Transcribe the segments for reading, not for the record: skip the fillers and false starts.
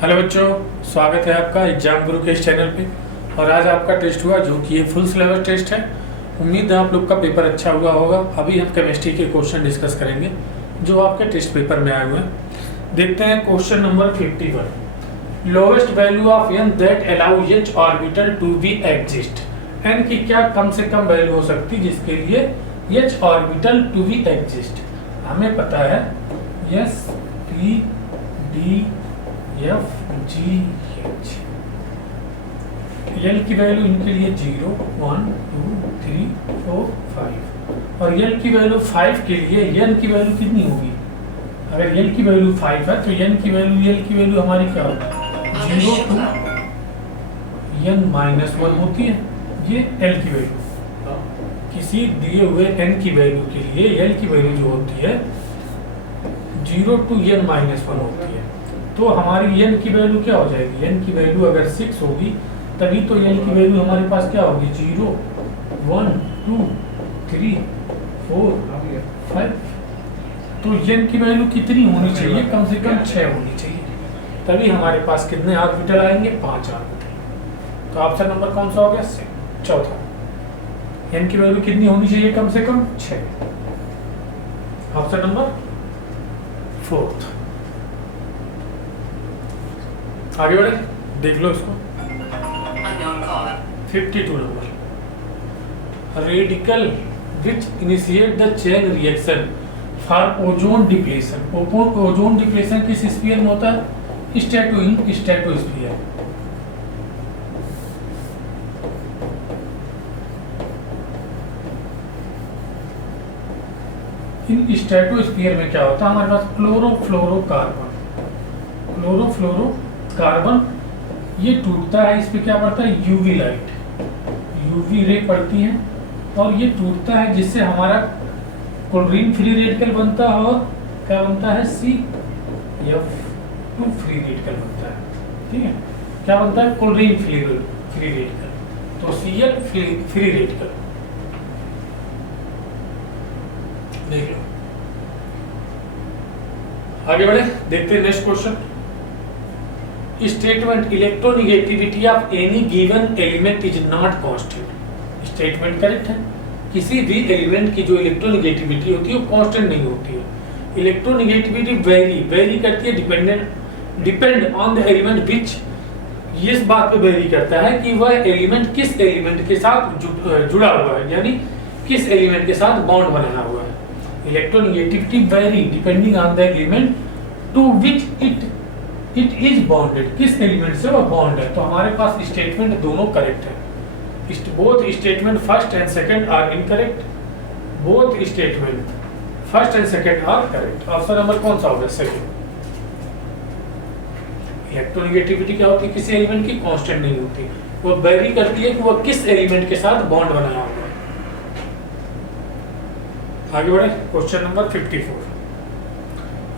Hello बच्चों, स्वागत है आपका एग्जाम गुरु के इस चैनल पे। और आज आपका टेस्ट हुआ जो कि ये फुल सिलेबस टेस्ट है। उम्मीद है आप लोग का पेपर अच्छा हुआ होगा। अभी हम केमिस्ट्री के क्वेश्चन डिस्कस करेंगे जो आपके टेस्ट पेपर में आए हुए हैं। देखते हैं question number 51। Lowest value of n that allow h orbital to be exist. N की क्या कम से कम वैल्यू हो सकती जिसके लिए h orbital to be exist. हमें पता है s p d f g h. L की वैल्यू इनके लिए 0 1 2 3 4 5 और एल की वैल्यू 5 के लिए एन की वैल्यू कितनी होगी? अगर एल की वैल्यू 5 है तो एन की वैल्यू एल की वैल्यू हमारी क्या होगी? 0 टू एन -1 होती है। ये एल की वैल्यू किसी दिए हुए एन की वैल्यू के लिए एल की वैल्यू जो होती है 0 टू एन -1 होती है। तो हमारी एन की वैल्यू क्या हो जाएगी? एन की वैल्यू अगर 6 होगी तभी तो एन की वैल्यू हमारे पास क्या होगी? 0 1 2 3 4 5। तो एन की वैल्यू कितनी होनी चाहिए? कम से कम 6 होनी चाहिए। तभी हमारे पास कितने ऑर्बिटल आएंगे? 5 ऑर्बिटल। तो ऑप्शन नंबर कौन सा हो गया? चौथा। एन की वैल्यू कितनी होनी चाहिए? कम से कम 6। Option number 4। आगे बढ़े, देख लो इसको। 52 number. Radical which initiate the chain reaction for ozone depletion. Ozone depletion किस स्फीयर में होता है? स्ट्रेटोस्फीयर। इन स्ट्रेटोस्फीयर में क्या होता है? हमारे पास क्लोरोफ्लोरोकार्बन ये टूटता है। इस पे क्या पड़ता है? यूवी लाइट, यूवी रे पड़ती है और ये टूटता है जिससे हमारा क्लोरीन फ्री रेडिकल बनता है। और क्या बनता है? CF2 फ्री रेडिकल बनता है। ठीक है, क्या बनता है? Chlorine free radical. तो Cl फ्री रेडिकल देख लो। आगे बढ़े, देखते हैं next question. Statement electronegativity of any given element is not constant. Statement correct है। किसी भी एलिमेंट की जो इलेक्ट्रोनिगेटिविटी होती है वो कांस्टेंट नहीं होती है। इलेक्ट्रोनिगेटिविटी वेरी करती है, depend on the element which. इस बात पे वेरी करता है कि वह एलिमेंट किस एलिमेंट के साथ जुड़ा हुआ है, यानी किस एलिमेंट के साथ बॉन्ड बनाया हुआ है। Electronegativity vary depending on the element to which it is bonded. किस एलिमेंट से वह बॉन्ड है। तो हमारे पास स्टेटमेंट दोनों करेक्ट है। Both statement first and second are incorrect. Both statement first and second are correct. Option number कौन सा होगा? सेकंड। इलेक्ट्रोनिगेटिविटी क्या होती है? किसी एलिमेंट की कांस्टेंट नहीं होती, वो वेरी करती है कि वह किस एलिमेंट के साथ बॉन्ड बनाया हुआ है। आगे बढ़े, question number 54।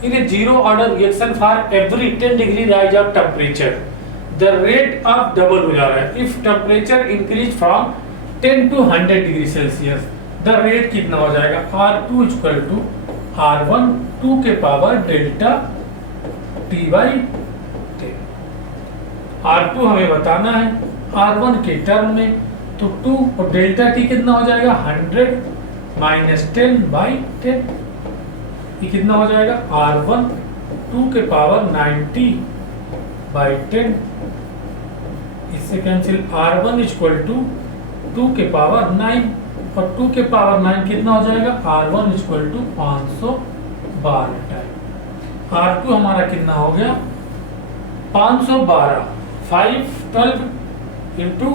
In a zero order reaction for every 10 degree rise of temperature, the rate of double हो जा रहा है। If temperature increase from 10 to 100 degree Celsius, the rate कितना हो जाएगा? R2 इक्वल टू R1 2 के power delta T by 10। R2 हमें बताना है R1 के टर्म में, तो 2 और डेल्टा T कितना हो जाएगा? 100 माइनस 10 बाई 10। ये कितना हो जाएगा? R1 2 के पावर 90 बाई 10। इससे कैंसिल। R1 इक्वल टू 2 के पावर 9 और 2 के पावर 9 कितना हो जाएगा? R1 equal to 512 time. R2 हमारा कितना हो गया? 512 512 इंटू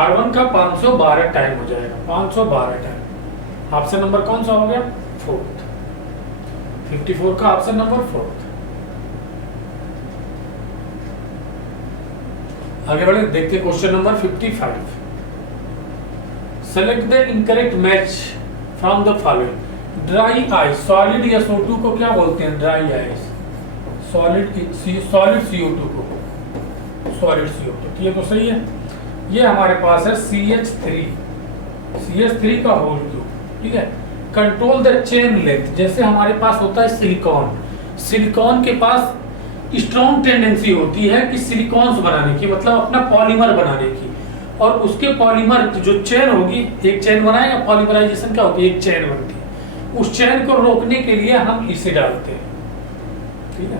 R1 का 512 टाइम हो जाएगा। 512 टाइम। ऑप्शन नंबर कौन सा हो गया? 4। 54 का ऑप्शन नंबर 4। आगे बढ़े, देखते हैं question number 55। Select the incorrect match from the following. Dry ice, solid SO2 को क्या बोलते हैं? Dry ice. सॉलिड CO2 को सॉलिड CO2। ये तो सही है। ये हमारे पास है CH3 का होल क्यूब। ठीक है। कंट्रोल द चेन लेंथ, जैसे हमारे पास होता है सिलिकॉन के पास स्ट्रॉन्ग टेंडेंसी होती है कि सिलिकॉन्स बनाने की, मतलब अपना पॉलीमर बनाने की, और उसके पॉलीमर जो चेन होगी, एक चेन बनाएगा, पॉलीमराइजेशन क्या होती है, एक चेन बनती है, उस चेन को रोकने के लिए हम इसे डालते हैं, ठीक है,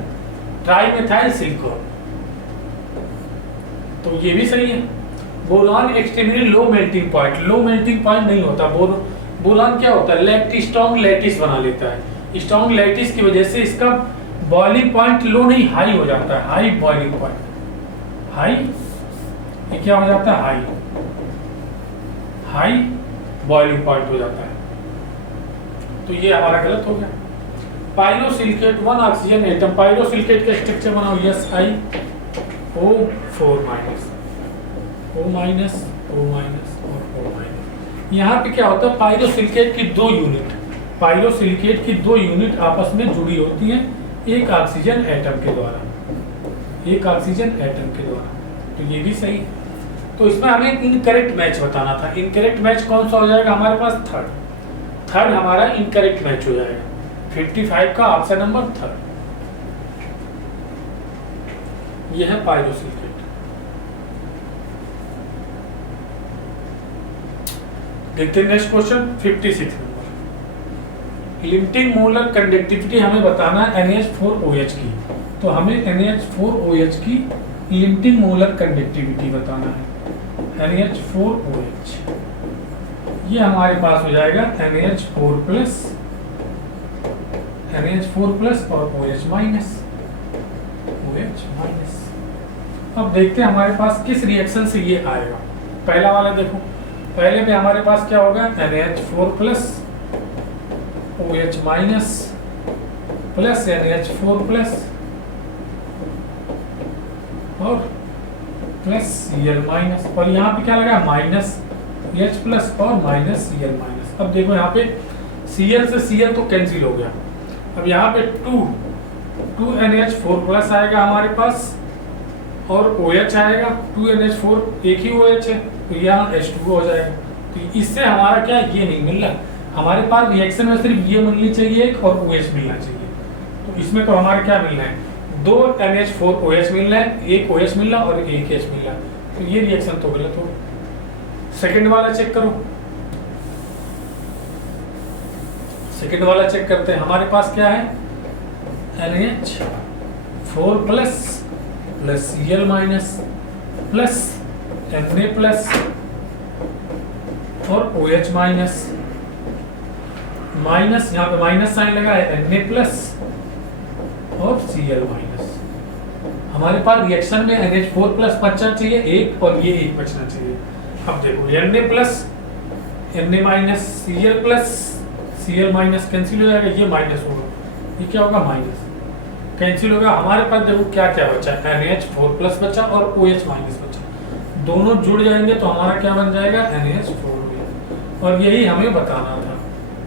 ट्राईमेथाइल सिलिकॉन। तो ये भी सही है। Boron extremely low melting point, low melting point नहीं होता। बोरॉन क्या होता है, स्ट्रॉन्ग लैटिस बना लेता है। स्ट्रॉन्ग लैटिस की वजह से इसका बॉइलिंग पॉइंट लो नहीं हाई हो जाता है, हाई बॉइलिंग पॉइंट, हाई, ये क्या हो जाता है, हाई बॉइलिंग पॉइंट हो जाता है। तो ये हमारा गलत हो गया। पायरोसिलिकेट 1 ऑक्सीजन एटम, पायरोसिलिकेट का स्ट्रक्चर बनाओ, SiO4 minus, O minus, O minus और O माइनस। यहाँ पे क्या होता है, पायरोसिलिकेट की 2 यूनिट, पायरोसिलिकेट की 2 यूनिट आपस में जुड़ी होती हैं एक ऑक्सीजन एटम के द्वारा, एक ऑक्सीजन एटम के द्वारा। तो ये भी सही। तो इसमें हमें इनकरेक्ट मैच बताना था। इनकरेक्ट मैच कौन सा हो जाएगा हमारे पास, थर्ड हमारा इनकरेक्ट मैच हो जाएगा। 55 का ऑप्शन नंबर थर्ड, ये है पायरोसिलिकेट। देखते हैं next question 56 number. Limiting molar conductivity हमें बताना है NH4OH की। तो हमें NH4OH की लिमिटिंग मोलर कंडक्टिविटी बताना है, NH4OH। ये हमारे पास हो जाएगा NH4 प्लस और OH माइनस, OH माइनस। अब देखते हैं हमारे पास किस रिएक्शन से ये आएगा। पहला वाला देखो, पहले में हमारे पास क्या होगा, NH4 plus OH minus plus NH4 plus और प्लस Cl माइनस, और यहाँ पे क्या लगा, माइनस H प्लस और माइनस Cl माइनस। अब देखो यहाँ पे Cl से Cl तो कैंसिल हो गया। अब यहाँ पे 2 NH4 प्लस आएगा हमारे पास और OH आएगा, 2 NH4 एक ही OH है, तो यहाँ H2O हो जाएगा। तो इससे हमारा क्या, ये नहीं मिल रहा हमारे पास। रिएक्शन में सिर्फ ये मिलनी चाहिए एक और OH मिलना चाहिए। तो इसमें तो हमारे क्या मिल रहा है, 2 NH4OH मिल रहा है, एक OH मिल रहा और एक H मिल रहा। तो ये रिएक्शन तो गलत हो। सेकंड वाला चेक करो, सेकंड वाला चेक करते हैं। हमारे पास क्या है, NH4 plus Cl minus plus Na plus और OH माइनस, माइनस यहाँ पे माइनस साइन लगा है, Na प्लस और Cl माइनस। हमारे पास रिएक्शन में NH4 प्लस बचना चाहिए एक और ये एक बचना चाहिए। अब देखो Na plus Na minus Cl plus Cl minus cancel हो जाएगा, ये माइनस होगा, ये क्या होगा, माइनस कैंसिल होगा। हमारे पास देखो क्या क्या बचा, NH4 प्लस बचा और OH माइनस बचा, दोनों जुड़ जाएंगे तो हमारा क्या बन जाएगा, NH4। और यही हमें बताना था।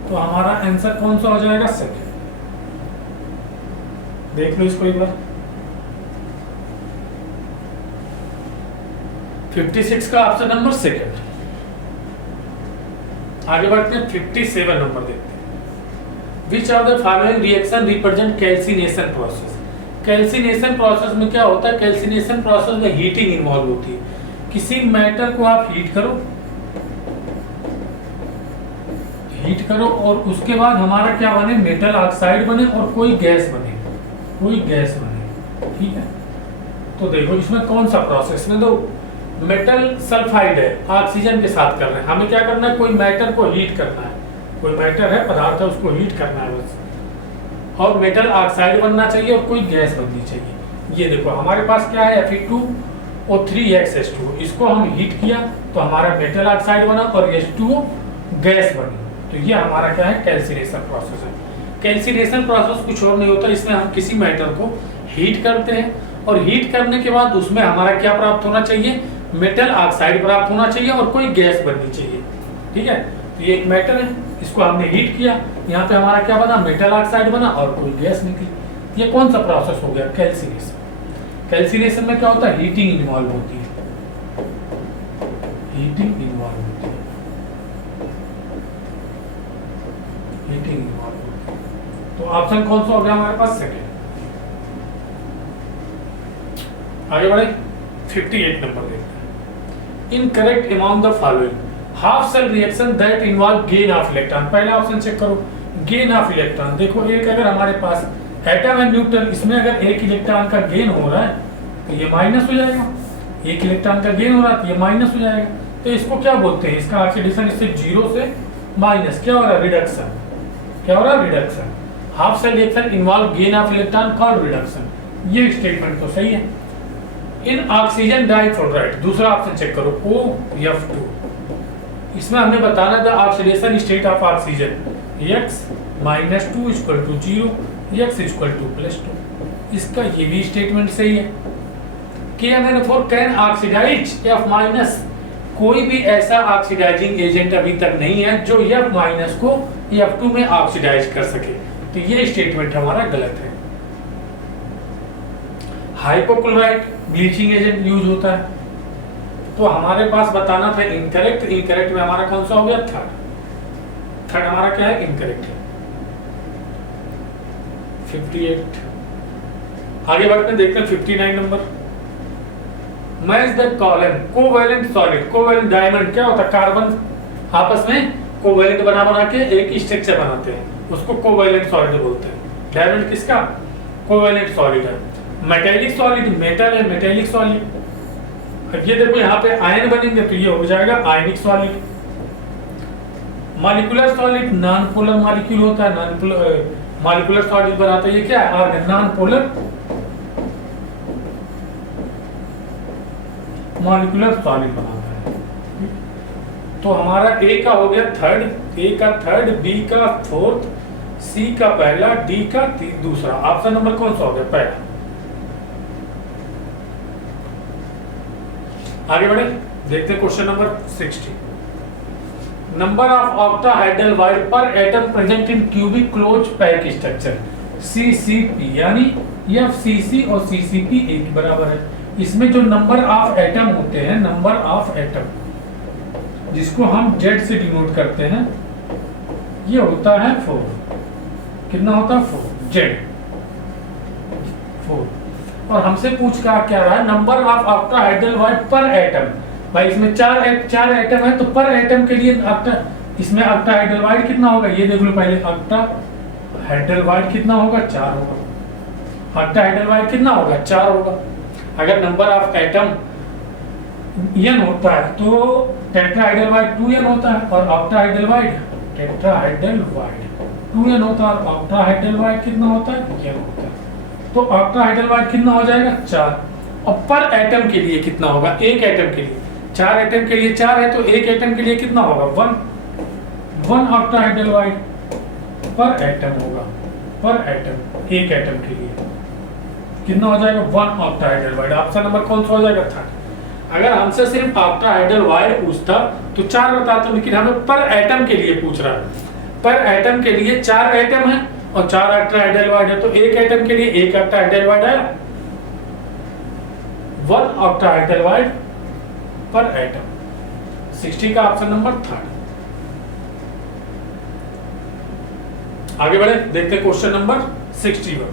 तो हमारा आंसर कौन सा हो जाएगा, सेकंड। देख लो इसको एक बार। 56 का ऑप्शन नंबर सेकंड। आगे बढ़ते हैं 57 नंबर देखते हैं। Which of the following reaction represent calcination process. Calcination process में क्या होता है, कैल्सिनेशन प्रोसेस में हीटिंग इन्वॉल्व होती है। किसी मैटर को आप हीट करो और उसके बाद हमारा क्या बने, मेटल ऑक्साइड बने और कोई गैस बने, ठीक है। तो देखो इसमें कौन सा प्रोसेस में, तो मेटल सल्फाइड है, ऑक्सीजन के साथ कर रहे हैं। हमें क्या करना है, कोई मैटर को हीट करना है, कोई मैटर है, पदार्थ है, उसको हीट करना है बस, और मेटल ऑक्साइड बनना चाहिए और कोई गैस बननी चाहिए। ये देखो हमारे पास क्या है, Fe2O3H2, इसको हम हीट किया तो हमारा मेटल ऑक्साइड बना और H2O गैस बनी। तो ये हमारा क्या है, कैल्सिनेशन प्रोसेस है। कैल्सिनेशन प्रोसेस कुछ और नहीं होता, इसमें हम किसी मैटर को हीट करते हैं और हीट करने के बाद उसमें हमारा क्या प्राप्त होना चाहिए, मेटल ऑक्साइड प्राप्त होना चाहिए और कोई गैस बननी चाहिए, ठीक है। तो ये एक मेटल है, इसको हमने हीट किया, यहाँ पे हमारा क्या बना, मेटल ऑक्साइड बना और कोई गैस निकली। ये कौन सा प्रोसेस हो गया, कैल्सिनेशन। कैल्सिनेशन में क्या होता है, हीटिंग इन्वॉल्व होती है, हीटिंग इन्वॉल्व होती है, हीटिंग इन्वॉल्व होती है। तो ऑप्शन कौन सा हो गया हमारे पास, सेकंड। आगे बढ़े 58 नंबर देखते हैं। Incorrect among the following half cell reaction that involve gain of electron. पहला ऑप्शन चेक करो, गेन ऑफ इलेक्ट्रॉन। देखो एक अगर हमारे पास एटम है न्यूट्रल, इसमें अगर एक इलेक्ट्रॉन का गेन हो रहा है तो ये माइनस हो जाएगा, एक इलेक्ट्रॉन का गेन हो रहा है तो ये माइनस हो जाएगा। तो इसको क्या बोलते हैं, इसका ऑक्सीडेशन इससे जीरो से माइनस क्या हो रहा है, रिडक्शन। क्या हो रहा है, reduction. Half cell reaction involve gain of electron called reduction. ये स्टेटमेंट तो सही है। इन ऑक्सीजन डाइफ्लोराइड, दूसरा ऑप्शन चेक करो OF2। इसमें हमने बताना था oxidation state of oxygen X -2 = 0, X = +2। इसका ये भी स्टेटमेंट सही है। KMnO4 can oxidise F-। कोई भी ऐसा ऑक्सीडाइजिंग एजेंट अभी तक नहीं है जो F- को F2 में ऑक्सीडाइज कर सके, तो ये स्टेटमेंट हमारा गलत है। हाइपोक्लोराइड ब्लीचिंग एजेंट यूज होता है, तो हमारे पास बताना था इनकरेक्ट। इनकरेक्ट में हमारा कौन सा हो गया, थर्ड हमारा क्या है, इनकरेक्ट है। 58 आगे बढ़ते हैं, देखते हैं 59 number. Match the column covalent solid. Covalent diamond क्या होता है, कार्बन आपस में कोवैलेंट बना के एक स्ट्रक्चर बनाते हैं, उसको कोवैलेंट सॉलिड बोलते हैं। डायमंड किसका, कोवैलेंट सॉलिड है। मेटेलिक सॉलिड मेटल है, मेटेलिक सॉलिड। अब ये देखो यहाँ पे आयन बनेंगे तो ये हो जाएगा ionic solid. Molecular solid non polar molecule होता है, मॉलिक्यूलर सॉलिड बनाता है, ये क्या है, argon non polar molecular solid बनाता है। तो हमारा ए का हो गया थर्ड, ए का थर्ड, बी का फोर्थ, सी का पहला, डी का दूसरा। ऑप्शन नंबर कौन सा हो गया, पहला। आगे बढ़े, देखते हैं question number 60। Number of octahedral void per atom present in cubic close pack structure CCP, यानी FCC और CCP एक ही बराबर है। इसमें जो नंबर ऑफ एटम होते हैं, नंबर ऑफ एटम जिसको हम Z से डिनोट करते हैं, ये होता है 4। कितना होता है, 4 और हमसे पूछ क्या रहा है, number of octahedral void per atom. भाई इसमें चार एटम है तो पर एटम के लिए इसमें ऑक्टाहेड्रल वाइड कितना होगा, ये देख लो पहले। ऑक्टाहेड्रल वाइड कितना होगा, 4 होगा। ऑक्टाहेड्रल वाइड कितना होगा, 4 होगा। अगर नंबर ऑफ एटम n होता है तो टेट्राहेड्रल वाइड 2n होता है, और octahedral wide tetrahedral void 2n होता है, और ऑक्टाहेड्रल वाइड कितना होता है, n होता है। तो ऑक्टाहेड्रल वाइड कितना हो जाएगा, 4। और पर एटम के लिए कितना होगा, एक एटम के लिए, 4 एटम के लिए 4 है तो एक एटम के लिए कितना होगा, 1 ऑक्टाहेड्रल वाइड पर एटम होगा। पर एटम एक एटम के लिए कितना हो जाएगा, 1 ऑक्टाहेड्रल वाइड। ऑप्शन नंबर कौन सा हो जाएगा, थर्ड। अगर हमसे सिर्फ ऑक्टाहेड्रल वाइड पूछता तो 4 बताता, लेकिन हमें पर एटम के लिए पूछ रहा है। पर एटम के लिए 4 एटम है और 4 ऑक्टाहेड्रल वाइड है, तो एक एटम के लिए एक ऑक्टाहेड्रल वाइड आया, 1 ऑक्टाहेड्रल वाइड पर एटम। 60 का ऑप्शन नंबर थर्ड। आगे बढ़े, देखते हैं question number 61।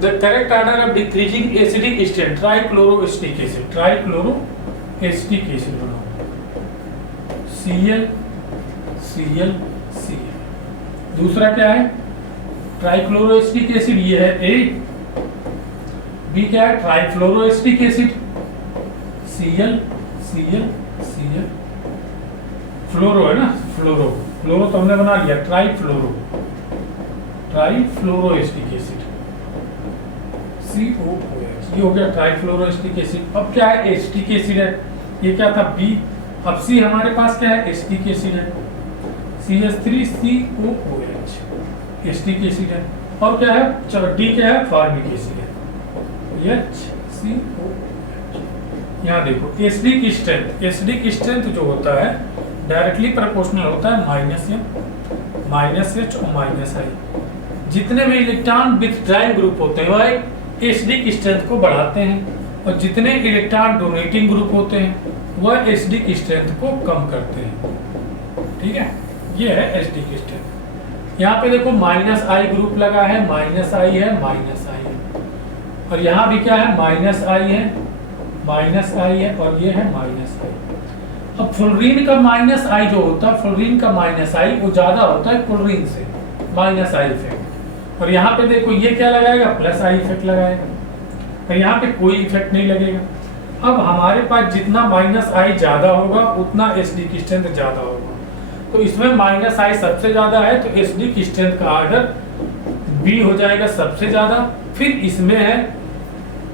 The correct order of decreasing acidic state trichloroacetic acid. Trichloroacetic acid बनाओ, Cl Cl Cl। दूसरा क्या है, ट्राइक्लोरोएसिटिक एसिड, ये है A। बी क्या है, ट्राइफ्लोरोएसिटिक एसिड, Cl Cl Cl। फ्लोरो है ना, फ्लोरो तो हमने बना लिया, ट्राइफ्लोरोएसिटिक एसिड COOH, ये हो गया ट्राइफ्लोरोएसिटिक एसिड। अब क्या है, एसिटिक एसिड है, ये क्या था, B। अब C हमारे पास क्या है, एसिटिक एसिड है, CH3COOH एसिटिक एसिड है। और क्या है, चलो D क्या है, फॉर्मिक एसिड है, HCOOH। यहाँ देखो एसिडिक स्ट्रेंथ जो होता है डायरेक्टली प्रोपोर्शनल होता है -H और -I। जितने भी इलेक्ट्रॉन विथड्राइंग ग्रुप होते हैं वह एसिडिक स्ट्रेंथ को बढ़ाते हैं, और जितने इलेक्ट्रॉन डोनेटिंग ग्रुप होते हैं वह एसिडिक स्ट्रेंथ को कम करते हैं। ठीक है, ये है एसिडिक स्ट्रेंथ। यहाँ पे देखो -I ग्रुप लगा है, -I है, -I है। और यहाँ भी क्या है, माइनस आई है, माइनस आई है, और ये है माइनस आई। अब फ्लोरीन का माइनस आई जो होता है, फ्लोरीन का माइनस आई वो ज्यादा होता है क्लोरीन से, माइनस आई इफेक्ट। और यहाँ पे देखो ये क्या लगाएगा, प्लस आई इफेक्ट लगाएगा, और यहाँ पे कोई इफेक्ट नहीं लगेगा। अब हमारे पास जितना माइनस आई ज्यादा होगा उतना एस डी की स्ट्रेंथ ज्यादा होगा। तो इसमें माइनस आई सबसे ज्यादा है, तो एस डी की स्ट्रेंथ का ऑर्डर बी हो जाएगा सबसे ज्यादा। फिर इसमें है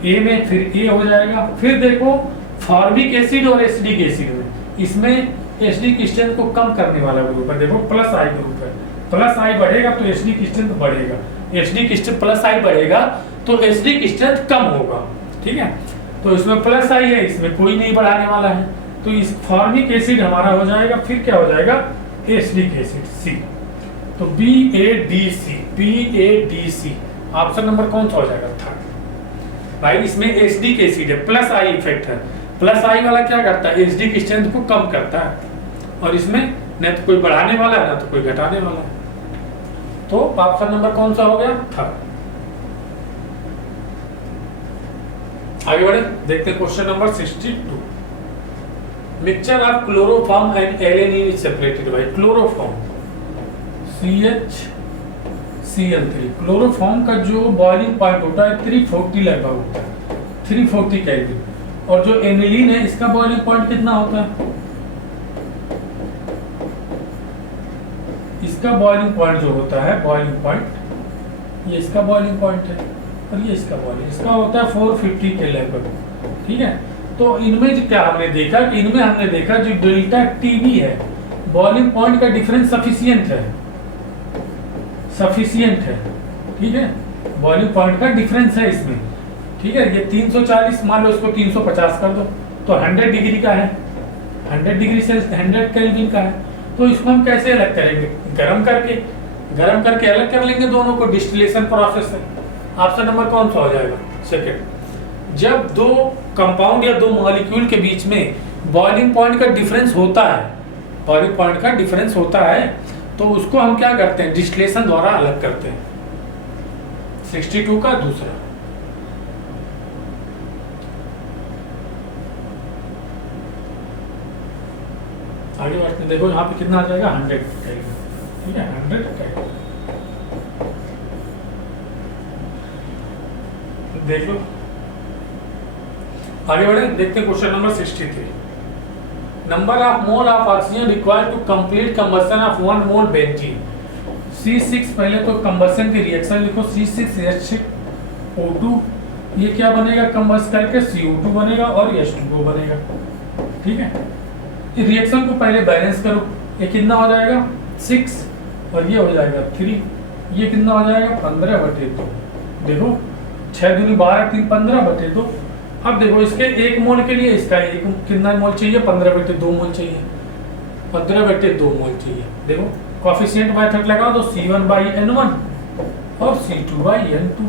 ए में, फिर ए हो जाएगा। फिर देखो फॉर्मिक एसिड और एसिडिक एसिड में, इसमें एसिडी की स्ट्रेंथ को कम करने वाला ग्रुप है, देखो प्लस आई ग्रुप है। प्लस आई बढ़ेगा तो एसिडी की स्ट्रेंथ बढ़ेगा, एसिडी की स्ट्रेंथ प्लस आई बढ़ेगा तो एसिडी की स्ट्रेंथ कम होगा, ठीक है। तो इसमें प्लस आई है, इसमें कोई नहीं बढ़ाने वाला है, तो इस फॉर्मिक एसिड हमारा हो जाएगा। फिर क्या हो जाएगा, एसिडिक एसिड सी। तो B A D C, B A D C option number कौन सा हो जाएगा, थर्ड। भाई इसमें एसिडिक एसिड है, प्लस आई इफेक्ट है, प्लस आई वाला क्या करता है, एसिडिक की स्ट्रेंथ को कम करता है, और इसमें न तो कोई बढ़ाने वाला है ना तो कोई घटाने वाला है। तो ऑप्शन नंबर कौन सा हो गया, थर्ड। आगे बढ़े, देखते हैं question number 62। Mixture of chloroform and alanine is separated by chloroform CH Cl3। Chloroform का जो बॉइलिंग पॉइंट होता है 340 लगभग होता है, 340 केल्विन। और जो एनिलीन है इसका बॉइलिंग पॉइंट कितना होता है, इसका बॉइलिंग पॉइंट जो होता है, बॉइलिंग पॉइंट, ये इसका बॉइलिंग पॉइंट है और ये इसका बॉइलिंग, इसका होता है 450 के लगभग, ठीक है। तो इनमें जो क्या हमने देखा कि इनमें हमने देखा जो डेल्टा टीबी है, बॉइलिंग पॉइंट का डिफरेंस सफिशिएंट है, सफिशिएंट है, ठीक है। बॉइलिंग पॉइंट का डिफरेंस है इसमें, ठीक है। ये 340 मान लो, इसको 350 कर दो तो 100 डिग्री का है, 100 डिग्री से 100 केल्विन का है। तो इसको हम कैसे अलग करेंगे, गरम करके अलग कर लेंगे दोनों को डिस्टिलेशन प्रोसेस से। ऑप्शन नंबर कौन सा हो जाएगा, सेकंड। जब दो कंपाउंड या दो मॉलिक्यूल के बीच में बॉइलिंग पॉइंट का डिफरेंस होता है, बॉइलिंग पॉइंट का डिफरेंस होता है, तो उसको हम क्या करते हैं, डिस्टिलेशन द्वारा अलग करते हैं। 62 का दूसरा। आगे बढ़ते हैं, देखो यहाँ पे कितना आ जाएगा, 100 केल्विन, ठीक है, 100 केल्विन। देख लो, आगे बढ़े, देखते हैं question number 63। Number of mole of oxygen required to complete combustion of 1 mole benzene. C6, पहले तो कंबशन की रिएक्शन लिखो, C6H6O2, ये क्या बनेगा, कंबस्ट करके CO2 बनेगा और H2O बनेगा, ठीक है। रिएक्शन को पहले बैलेंस करो, ये कितना हो जाएगा 6 और ये हो जाएगा 3, ये कितना हो जाएगा 15/2। देखो 6 दूनी 12, 3 15/2। अब देखो इसके 1 मोल के लिए इसका एक कितना मोल चाहिए, 15/2 मोल चाहिए, 15/2 मोल चाहिए। देखो कोफिशिएंट मेथड लगाओ तो C1/N1 और C2/N2।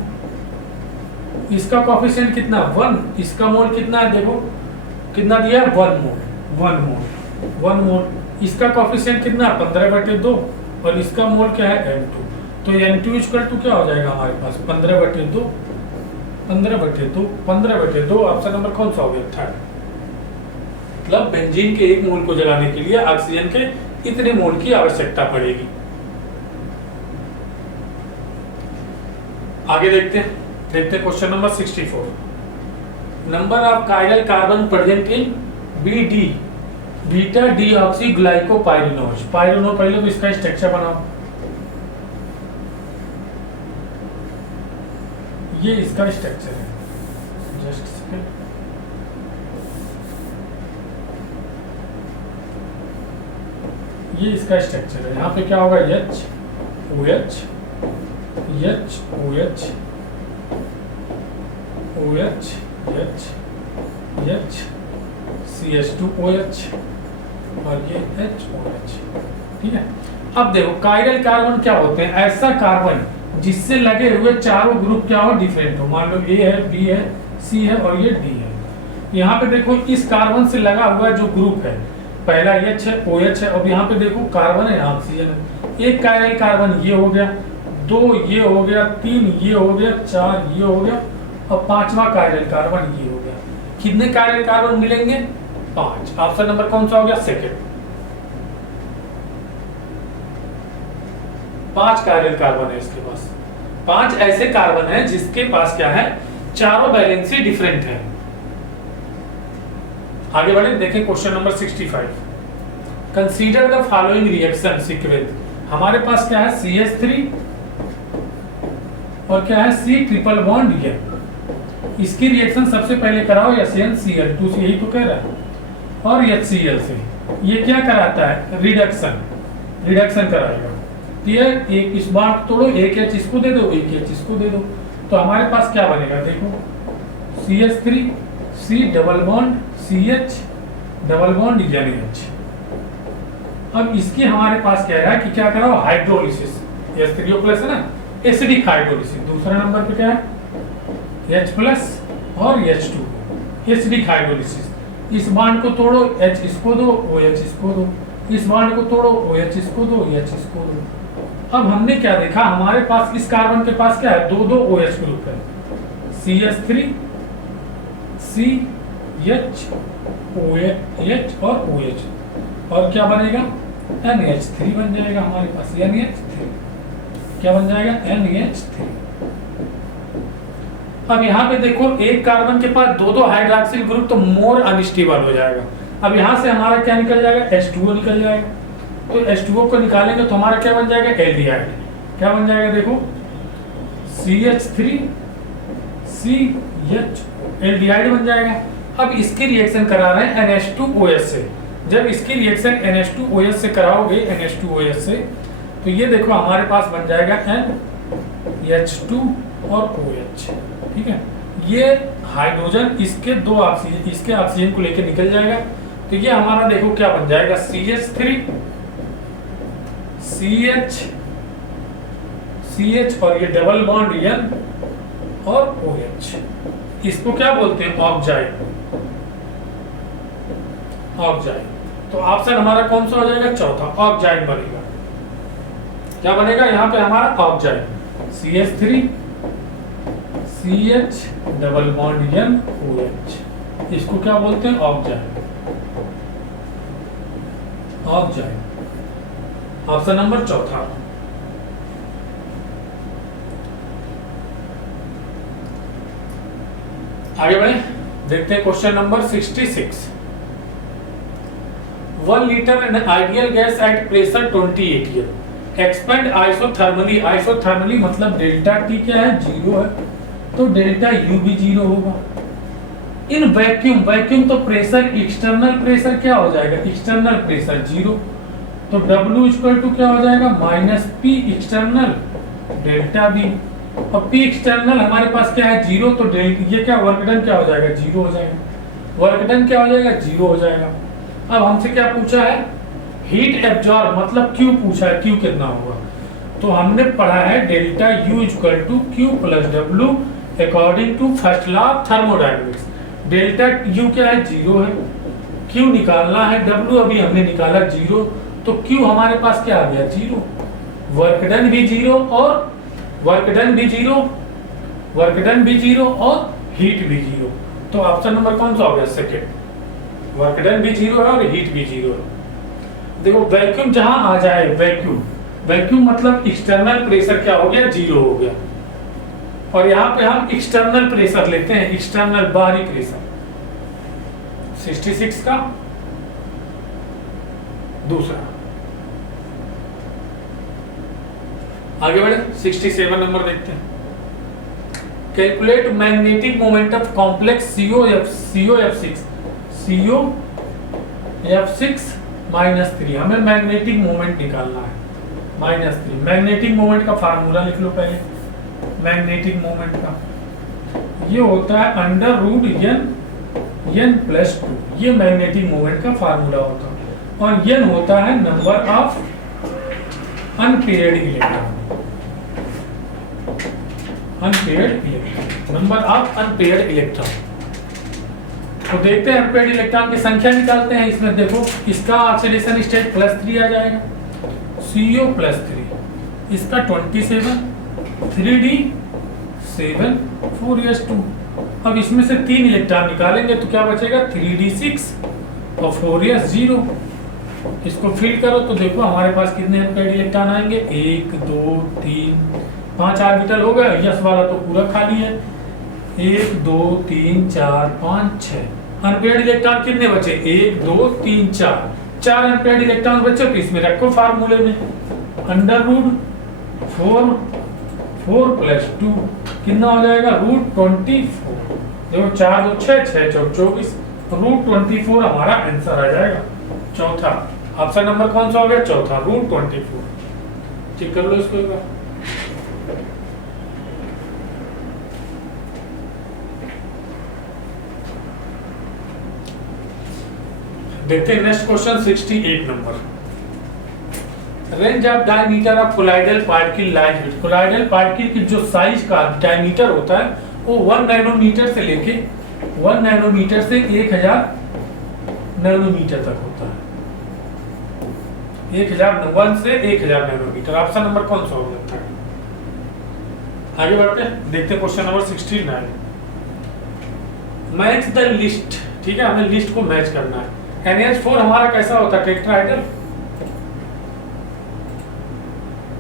इसका कोफिशिएंट कितना 1, इसका मोल कितना है, देखो कितना दिया है 1 मोल। इसका कोफिशिएंट कितना 15/2 और इसका मोल क्या है N2। तो N2 इक्वल टू क्या हो जाएगा हमारे पास 15/2। ऑप्शन नंबर कौन सा हो गया, थर्ड। मतलब बेंजीन के 1 मोल को जलाने के लिए ऑक्सीजन के इतने मोल की आवश्यकता पड़ेगी। आगे देखते हैं question number 64। Number of chiral carbon present in BD, beta deoxy glycopyranose. Pyranose पहले तो इसका स्ट्रक्चर बनाओ, ये इसका स्ट्रक्चर है, जस्ट सेकंड। ये इसका स्ट्रक्चर है, यहाँ पे क्या होगा HOH CH2OH और ये HOH, ठीक है। अब देखो कायरल कार्बन क्या होते हैं, ऐसा कार्बन जिससे लगे हुए चारों ग्रुप क्या हो, डिफरेंट हो। मान लो A है, B है, C है और ये D है। यहाँ पे देखो इस कार्बन से लगा हुआ जो ग्रुप है, पहला H है, OH है, अब यहाँ पे देखो कार्बन है, ऑक्सीजन है। एक कायरल कार्बन ये हो गया, 2 ये हो गया, 3 ये हो गया, 4 ये हो गया और पांचवा कायरल कार्बन ये हो गया। कितने कायरल कार्बन मिलेंगे? 5। ऑप्शन नंबर कौन सा हो गया? सेकंड। 5 कायरल कार्बन है इसके पास। 5 ऐसे कार्बन है जिसके पास क्या है? चारों वैलेंसी डिफरेंट है। आगे बढ़े, देखें question number 65। Consider the following reaction sequence. हमारे पास क्या है? CH3 और क्या है? C triple bond N। इसकी रिएक्शन सबसे पहले कराओ SnCl2 से, यही तो कह रहा है, और HCl से। ये क्या कराता है? रिडक्शन कराएगा। ठीक, एक इस बार तोड़ो, एक H इसको दे दो, एक H इसको दे दो, तो हमारे पास क्या बनेगा? देखो CH3 C double bond CH double bond NH। अब इसकी हमारे पास क्या है कि क्या कराओ? हाइड्रोलिसिस। H3O प्लस है ना, एसिडिक हाइड्रोलिसिस। दूसरा नंबर पे क्या है? H प्लस और H2 एसिडिक हाइड्रोलिसिस। इस बांड को तोड़ो, H इसको दो, OH इसको दो, इस बांड को तोड़ो, OH इसको दो, H इसको दो। अब हमने क्या देखा? हमारे पास इस कार्बन के पास क्या है? दो OH ग्रुप है, CH3 CH OH और OH, और क्या बनेगा? NH3 बन जाएगा हमारे पास। NH3 क्या बन जाएगा? NH3। अब यहाँ पे देखो, एक कार्बन के पास दो हाइड्रॉक्सिल ग्रुप, तो मोर अनस्टेबल हो जाएगा। अब यहाँ से हमारा क्या निकल जाएगा? H2O निकल जाएगा। तो H2O को निकालेंगे तो हमारा क्या बन जाएगा? एल्डिहाइड। क्या बन जाएगा? देखो CH3 CH एल्डिहाइड बन जाएगा। अब इसकी रिएक्शन करा रहे हैं NH2OH से। जब इसकी रिएक्शन NH2OH से कराओगे, NH2OH से, तो ये देखो हमारे पास बन जाएगा NH2 और OH। ठीक है, ये हाइड्रोजन इसके दो ऑक्सीजन, इसके ऑक्सीजन को लेकर निकल जाएगा। तो ये हमारा देखो क्या बन जाएगा? CH3 CH और ये डबल बॉन्ड N और OH। इसको क्या बोलते हैं? ऑक्साइड। तो ऑप्शन हमारा कौन सा हो जाएगा? चौथा, ऑक्साइड बनेगा। क्या बनेगा यहाँ पे हमारा? Oxide. CH3 CH double bond N OH, इसको क्या बोलते हैं? ऑक्साइड। ऑप्शन नंबर चौथा। आगे बढ़े, देखते हैं question number 66। 1 litre an ideal gas at pressure 20 atm expand isothermally मतलब डेल्टा टी क्या है? 0 है, तो डेल्टा यू भी 0 होगा। इन वैक्यूम तो प्रेशर, एक्सटर्नल प्रेशर क्या हो जाएगा? एक्सटर्नल प्रेशर 0, तो W इक्वल टू क्या हो जाएगा? -P external delta B। और P एक्सटर्नल हमारे पास क्या है? 0, तो ये क्या वर्क डन क्या हो जाएगा? 0 हो जाएगा। वर्क डन क्या हो जाएगा? 0 हो जाएगा। अब हमसे क्या पूछा है? हीट एब्जॉर्ब मतलब Q पूछा है, Q कितना होगा? तो हमने पढ़ा है delta U equal to Q plus W according to first law of thermodynamics. Delta U क्या है? 0 है, Q निकालना है, W अभी हमने निकाला 0, तो Q हमारे पास क्या आ गया? 0। वर्क डन भी 0 और और हीट भी 0। तो ऑप्शन नंबर कौन सा हो गया? सेकंड। वर्क डन भी 0 है और हीट भी 0 है। देखो वैक्यूम जहां आ जाए, वैक्यूम मतलब एक्सटर्नल प्रेशर क्या हो गया? 0 हो गया। और यहाँ पे हम एक्सटर्नल प्रेशर लेते हैं, एक्सटर्नल बाहरी प्रेशर। 66 का दूसरा। आगे बढ़े, 67 नंबर देखते हैं। Calculate magnetic moment of complex COF6 -3। हमें मैग्नेटिक मोमेंट निकालना है, -3। मैग्नेटिक मोमेंट का फार्मूला लिख लो पहले। मैग्नेटिक मोमेंट का ये होता है √n + 2। ये मैग्नेटिक मोमेंट का फार्मूला होता है। और n होता है number of unpaired electron. Number of unpaired electron. तो देखते हैं अनपेयर्ड इलेक्ट्रॉन की संख्या निकालते हैं। इसमें देखो इसका ऑक्सीडेशन स्टेट +3 आ जाएगा, CO +3। इसका 27 3D 7 4s2 अब इसमें से 3 इलेक्ट्रॉन निकालेंगे तो क्या बचेगा 3d6 और 4s 0। इसको फिल करो तो देखो हमारे पास कितने अनपेयर्ड इलेक्ट्रॉन आएंगे, 1 2 3 5 ऑर्बिटल हो गया। यस वाला तो पूरा खाली है, 1 2 3 4 5 6 अनपेयर्ड इलेक्ट्रॉन कितने बचे, 1 2 3 4 अनपेयर्ड इलेक्ट्रॉन बचे। तो इसमें रखो फार्मूले में √4 4 + 2 कितना हो जाएगा √24। देखो 4 2 6 6 4 24 √24 हमारा आंसर आ जाएगा। चौथा ऑप्शन नंबर कौन सा हो गया, चौथा √24। चेक कर लो इसको एक बार। देखते हैं next question 68 number. Range of diameter of colloidal particle lies with. Colloidal particle की जो साइज का डायमीटर होता है वो 1 नैनोमीटर से लेके 1 नैनोमीटर से 1000 नैनोमीटर तक होता है। 1001 से 1000 नैनोमीटर। ऑप्शन नंबर कौन सा हो सकता है। आगे बढ़ते हैं, देखते हैं question number 69। Match the list. ठीक है, हमें लिस्ट को मैच करना है। NH4 हमारा कैसा होता है, टेट्राहेड्रल।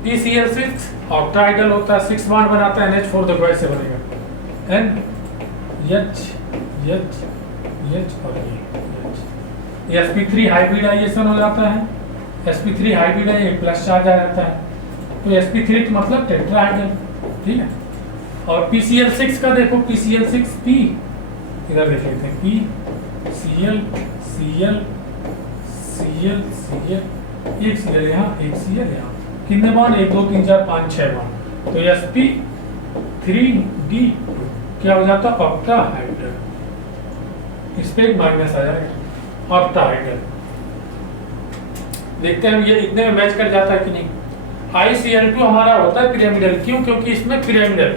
PCl6 ऑक्टाहेड्रल होता है, 6 बॉन्ड बनाता है। NH4 देखो ऐसे बनेगा N H H H और ये sp3 हाइब्रिडाइजेशन हो जाता है। sp3 हाइब्रिडाइजेशन प्लस चार्ज आ जाता है तो sp3 मतलब टेट्राहेड्रल। ठीक है, और PCl6 का देखो PCl6P इधर देख लेते हैं P Cl Cl Cl Cl एक Cl यहाँ एक Cl यहाँ, कितने बॉन्ड 1 2 3 4 5 6 बॉन्ड। तो sp3d क्या हो जाता है ऑक्टाहाइड्रल। इस पे एक माइनस आ जाएगा ऑक्टाहाइड्रल। देखते हैं ये इतने में मैच कर जाता है कि नहीं। ICl2 हमारा होता है पिरामिडल। क्यों, क्योंकि इसमें पिरामिडल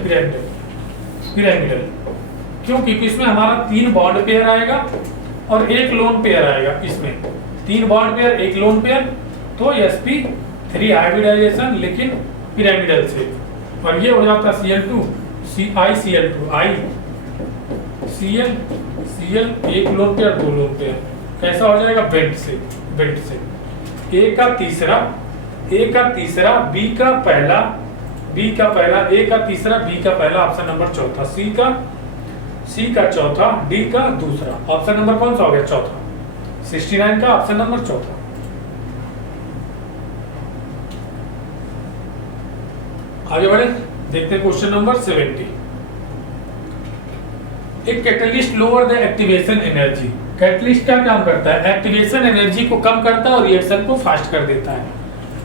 क्यों, क्योंकि इसमें हमारा 3 बॉन्ड पेयर आएगा और 1 लोन पेयर आएगा। इसमें 3 बॉन्ड पेयर 1 लोन पेयर, तो sp3 हाइब्रिडाइजेशन लेकिन पिरामिडल से। और ये हो जाता Cl2 ICl2 I Cl Cl 1 lone pair 2 lone pair, कैसा हो जाएगा बेंट से। A का तीसरा B का पहला A का तीसरा B का पहला, ऑप्शन नंबर चौथा। C का चौथा, D का दूसरा। ऑप्शन नंबर कौन सा हो गया, चौथा। 69 का ऑप्शन नंबर चौथा। आगे बढ़े, देखते हैं क्वेश्चन नंबर 70। एक catalyst lower the activation energy. Catalyst क्या काम करता है, एक्टिवेशन एनर्जी को कम करता है और रिएक्शन को फास्ट कर देता है।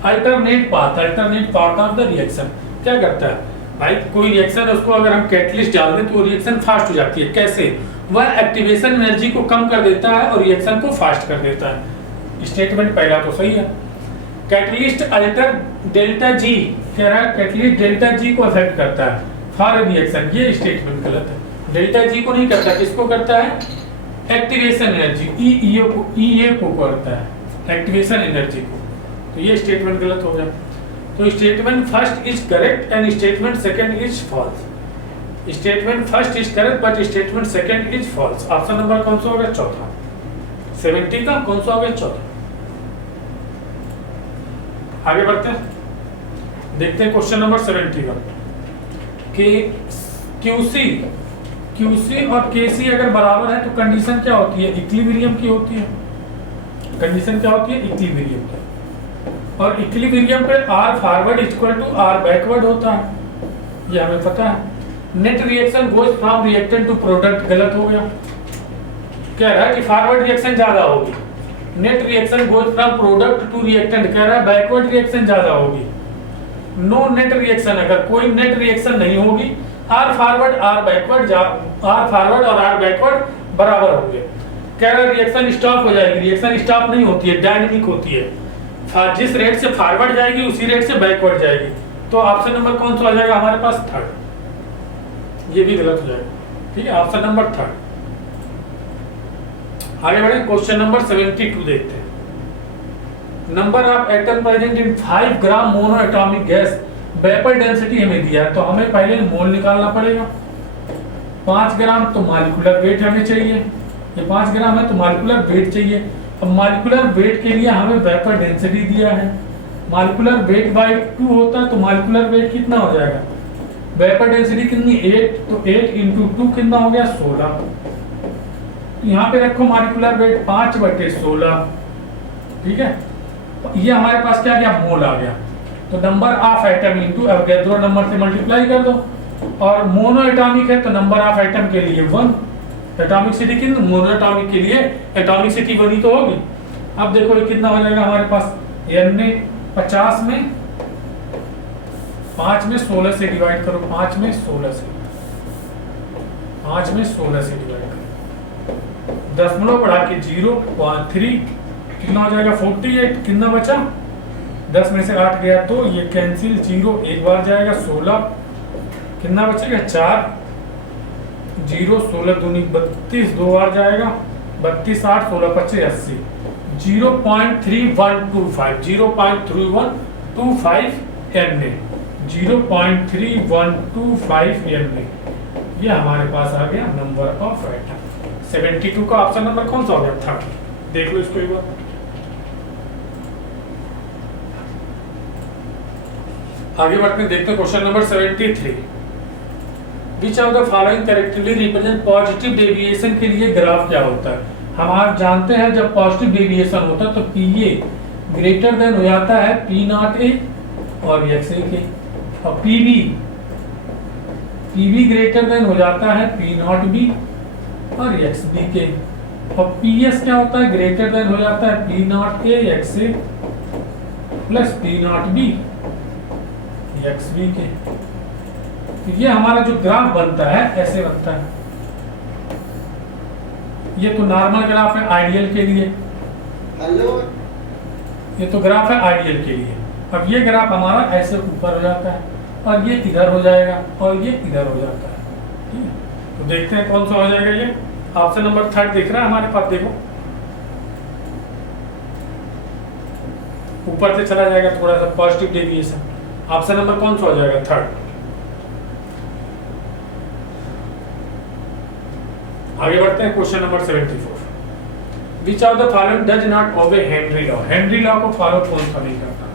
Alternate path of the reaction क्या करता है भाई, कोई रिएक्शन है उसको अगर हम कैटलिस्ट डाल दें तो रिएक्शन फास्ट हो जाती है। कैसे, वह एक्टिवेशन एनर्जी को कम कर देता है और रिएक्शन को फास्ट कर देता है। स्टेटमेंट पहला तो सही है। कैटलिस्ट अल्टर डेल्टा जी कह रहा है, कैटलिस्ट डेल्टा जी को अफेक्ट करता है फॉर रिएक्शन। ये स्टेटमेंट गलत है। डेल्टा जी को नहीं करता, किसको करता है, एक्टिवेशन एनर्जी ई को करता है, एक्टिवेशन एनर्जी को। तो ये स्टेटमेंट गलत हो गया। तो statement first is correct and statement second is false. Statement first is correct but statement second is false. Option number कौन सा हो गया, चौथा। 70 का कौन सा हो गया, चौथा। आगे बढ़ते हैं, देखते हैं क्वेश्चन नंबर 70 का कि QC और KC अगर बराबर है तो कंडीशन क्या होती है, इक्विलिब्रियम की होती है। कंडीशन क्या होती है, इक्विलिब्रियम की। और इक्विलिब्रियम पे R forward equal to R backward होता है, ये हमें पता है। Net reaction goes from reactant to product गलत हो गया। कह रहा है कि फॉरवर्ड रिएक्शन ज्यादा होगी, net reaction goes from product to reactant. कह रहा है बैकवर्ड रिएक्शन ज्यादा होगी। नो नेट रिएक्शन, अगर कोई नेट रिएक्शन नहीं होगी, R फॉरवर्ड R बैकवर्ड और R बैकवर्ड बराबर होंगे। कह रहा है रिएक्शन स्टॉप हो जाएगी, रिएक्शन स्टॉप नहीं होती है, डायनेमिक होती है। जिस रेट से फॉरवर्ड जाएगी उसी रेट से बैकवर्ड जाएगी। तो ऑप्शन नंबर कौन सा आ जाएगा हमारे पास, थर्ड। ये भी गलत हो जाएगा, ठीक है, ऑप्शन नंबर थर्ड। आगे बढ़े, क्वेश्चन नंबर 72 देखते हैं। Number of atom present in 5 gram mono atomic gas, vapour density हमें दिया है तो हमें पहले मोल निकालना पड़ेगा। 5 ग्राम तो मॉलिक्यूलर वेट हमें चाहिए, ये 5 ग्राम है तो मॉलिक्यूलर वेट चाहिए। अब मॉलिक्यूलर वेट के लिए हमें वेपर डेंसिटी दिया है, मॉलिक्यूलर वेट बाय 2 होता है तो मॉलिक्यूलर वेट कितना हो जाएगा, वेपर डेंसिटी कितनी 8, तो 8 इंटू 2 कितना हो गया 16। यहाँ पे रखो मॉलिक्यूलर वेट 5/16, ठीक है। ये हमारे पास क्या गया, मोल आ गया। तो number of atom into Avogadro number से मल्टीप्लाई कर दो, और मोनो एटॉमिक है तो नंबर ऑफ एटम के लिए 1, एटॉमिक सिटी कितनी, मोनो एटॉमिक के लिए एटॉमिक सिटी 1 ही तो होगी। अब देखो ये कितना हो जाएगा हमारे पास, n ने 50 में 5 में 16 से डिवाइड करो, 5 में 16 से, 5 में 16 से डिवाइड करो, दशमलव बढ़ा के 0.3 कितना हो जाएगा 48, कितना बचा 10 में से 8 गया तो ये कैंसिल, 0 एक बार जाएगा, 16 कितना बचेगा 4, 0 16 दूनी 32, 2 बार जाएगा 32, 8 16 25 80, 0.3125, 0.3125 Na, 0.3125 Na, ये हमारे पास आ गया नंबर ऑफ एटम। 72 का ऑप्शन नंबर कौन सा हो गया, था, देख लो इसको एक बार। आगे बढ़ते हैं, देखते हैं question number 73। Which of the following correctly represent positive deviation के लिए ग्राफ क्या होता है। हम आप जानते हैं जब पॉजिटिव डेविएशन होता है तो PA ग्रेटर देन हो जाता है P0A और XA के, और PB ग्रेटर देन हो जाता है P0B और XB के, और PS क्या होता है, ग्रेटर देन हो जाता है P0A XA plus P0B XB के। तो ये हमारा जो ग्राफ बनता है ऐसे बनता है, ये तो नॉर्मल ग्राफ है आइडियल के लिए, हेलो, ये तो ग्राफ है आइडियल के लिए। अब ये ग्राफ हमारा ऐसे ऊपर हो जाता है और ये इधर हो जाएगा और ये इधर हो जाता है, ठीक है। तो देखते हैं कौन सा हो जाएगा, ये ऑप्शन नंबर 3 दिख रहा है हमारे पास, देखो ऊपर से चला जाएगा थोड़ा सा पॉजिटिव डेविएशन। ऑप्शन नंबर कौन सा हो जाएगा, 3। आगे बढ़ते हैं question number 74। Which of the following does not obey Henry law? Henry law को फॉलो कौन सा नहीं करता।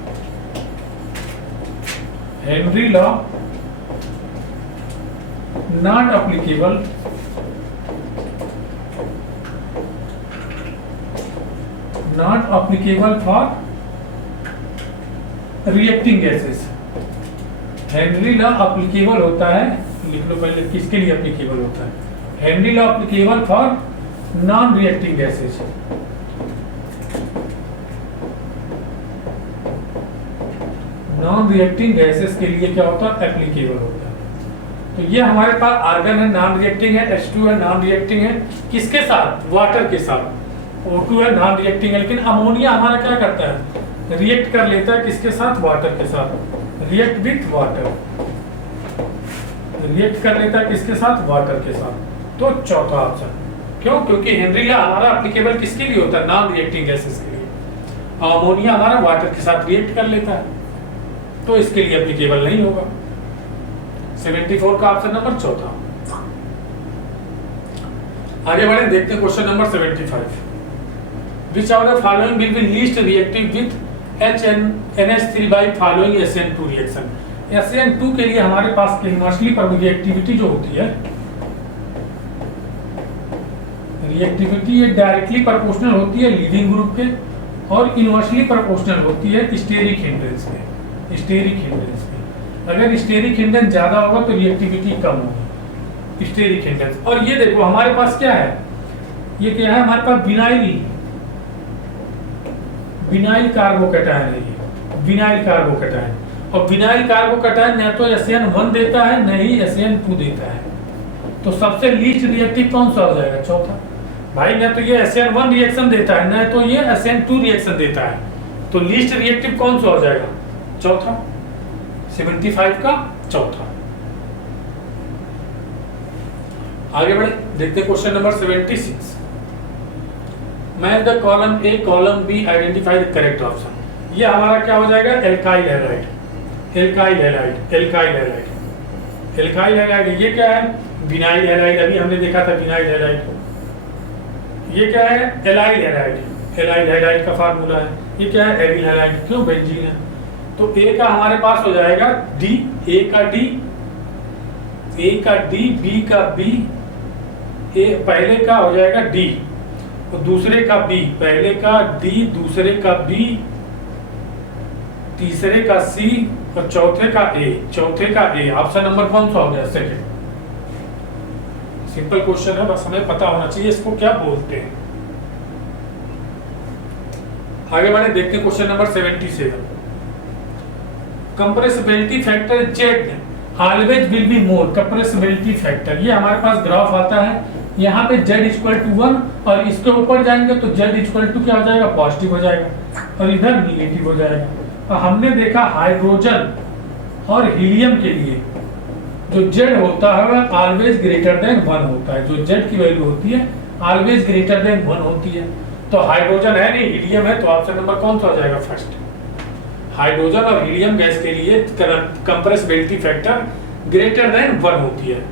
Henry law not applicable for reacting gases. Henry law applicable होता है, लिख लो पहले किसके लिए एप्लीकेबल होता है, Henry law applicable for non reacting gases. Non reacting gases के लिए क्या होता है, एप्लीकेबल होता है। तो ये हमारे पास आर्गन है, नॉन रिएक्टिंग है, H2 है, नॉन रिएक्टिंग है, किसके साथ, वाटर के साथ। O2 है, नॉन रिएक्टिंग है, लेकिन अमोनिया हमारा क्या करता है, रिएक्ट कर लेता है किसके साथ, वाटर के साथ, रिएक्ट विथ वाटर, रिएक्ट कर लेता है किसके साथ, वाटर के साथ। तो चौथा ऑप्शन, क्यों, क्योंकि हेनरी लॉ हमारा एप्लीकेबल किसके लिए होता है, नॉन रिएक्टिंग गैसेस के लिए। अमोनिया हमारा वाटर के साथ रिएक्ट कर लेता है तो इसके लिए एप्लीकेबल नहीं होगा। 74 का ऑप्शन नंबर चौथा। आगे बढ़े, देखते हैं question number 75। Which of the following will be least reactive with NH3 by following SN2 reaction? SN2 के लिए हमारे पास केमिस्ट्री पर रिएक्टिविटी जो होती है, रिएक्टिविटी ये डायरेक्टली प्रोपोर्शनल होती है लीविंग ग्रुप के, और इनवर्सली प्रोपोर्शनल होती है स्टेरिक हिंड्रेंस के। स्टेरिक हिंड्रेंस के अगर स्टेरिक हिंड्रेंस ज्यादा होगा तो रिएक्टिविटी कम होगी, स्टेरिक हिंड्रेंस। और ये देखो हमारे पास क्या है, ये क्या है हमारे पास विनाइल कार्बोकैटायन है, ये विनाइल कार्बोकैटायन। और विनाइल कार्बोकैटायन न तो SN1 देता है न ही SN2 देता है, तो सबसे लीस्ट रिएक्टिव कौन सा हो जाएगा, चौथा। भाई न तो ये SN1 रिएक्शन देता है न तो ये SN2 रिएक्शन देता है, तो लीस्ट रिएक्टिव कौन सा हो जाएगा, चौथा। 75 का चौथा। आगे बढ़े, देखते हैं question number 76। Match the column A column B, identify the correct option. ये हमारा क्या हो जाएगा, alkyl halide. Alkyl halide, alkyl halide, alkyl halide. ये क्या है, विनाइल हैलाइड, अभी हमने देखा था विनाइल हैलाइड। ये क्या है? Allyl halide. एलाइल हैलाइड का फार्मूला है। ये क्या है? Evil halide. क्यों? बेंजीन है। तो ए का हमारे पास हो जाएगा डी, ए का डी, बी का बी, ए पहले का हो जाएगा डी और दूसरे का बी, पहले का डी दूसरे का बी, तीसरे का सी और चौथे का ए। चौथे का ए। ऑप्शन नंबर कौन सा हो गया? सेकंड। सिंपल क्वेश्चन है, बस हमें पता होना चाहिए इसको क्या बोलते हैं। आगे बढ़े, देखते हैं question number 77। Compressibility factor Z always will be more. Compressibility factor, ये हमारे पास ग्राफ आता है, यहाँ पे z इक्वल टू 1 और इसके ऊपर जाएंगे तो z इक्वल टू क्या हो जाएगा? पॉजिटिव हो जाएगा और इधर निगेटिव हो जाएगा। तो हमने देखा हाइड्रोजन और हीलियम के लिए जो z होता है वह ऑलवेज ग्रेटर देन 1 होता है। जो z की वैल्यू होती है ऑलवेज ग्रेटर देन 1 होती है। तो हाइड्रोजन है नहीं, हीलियम है, तो ऑप्शन नंबर कौन सा हो जाएगा? फर्स्ट। हाइड्रोजन और हीलियम गैस के लिए कंप्रेसिबिलिटी फैक्टर ग्रेटर देन 1 होती है।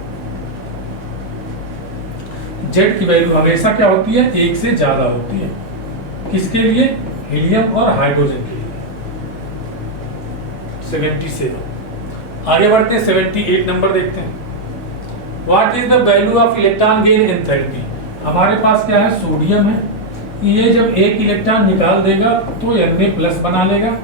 जेड की वैल्यू हमेशा क्या होती है? 1 से ज्यादा होती है। किसके लिए? हीलियम और हाइड्रोजन के लिए। 77। आगे बढ़ते हैं, 78 नंबर देखते हैं। What is the value of electron gain enthalpy? हमारे पास क्या है? सोडियम है। ये जब एक इलेक्ट्रॉन निकाल देगा तो Na प्लस बना लेगा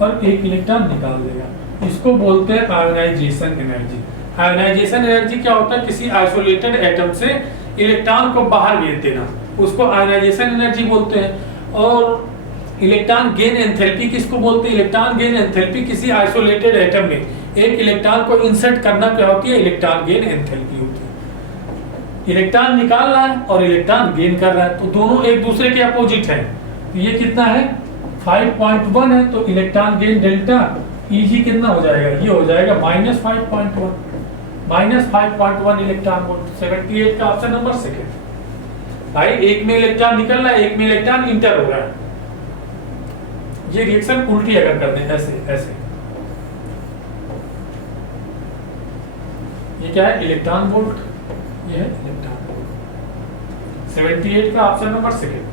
और एक इलेक्ट्रॉन निकाल देगा। इसको बोलते हैं आयोनाइजेशन एनर्जी। आयोनाइजेशन एनर्जी क्या होता है? किसी आइसोलेटेड एटम से इलेक्ट्रॉन को बाहर भेज देना, उसको आयोनाइजेशन एनर्जी बोलते हैं। और इलेक्ट्रॉन गेन एंथैल्पी किसको बोलते हैं? इलेक्ट्रॉन गेन एंथैल्पी किसी आइसोलेटेड एटम में एक इलेक्ट्रॉन को इंसर्ट करना क्या होती है? इलेक्ट्रॉन गेन एंथैल्पी होती है। इलेक्ट्रॉन निकाल रहा है और इलेक्ट्रॉन गेन कर रहा है, तो दोनों एक दूसरे के अपोजिट है। तो ये कितना है? 5.1 है, तो इलेक्ट्रॉन गेन डेल्टा Eg कितना हो जाएगा? ये हो जाएगा -5.1, -5.1 इलेक्ट्रॉन वोल्ट। 78 का ऑप्शन नंबर सेकंड। भाई एक में इलेक्ट्रॉन निकल रहा है, एक में इलेक्ट्रॉन इंटर हो रहा है। ये रिएक्शन उल्टी अगर कर दें ऐसे ऐसे, ये क्या है? इलेक्ट्रॉन वोल्ट, ये है इलेक्ट्रॉन वोल्ट। 78 का ऑप्शन नंबर सेकंड।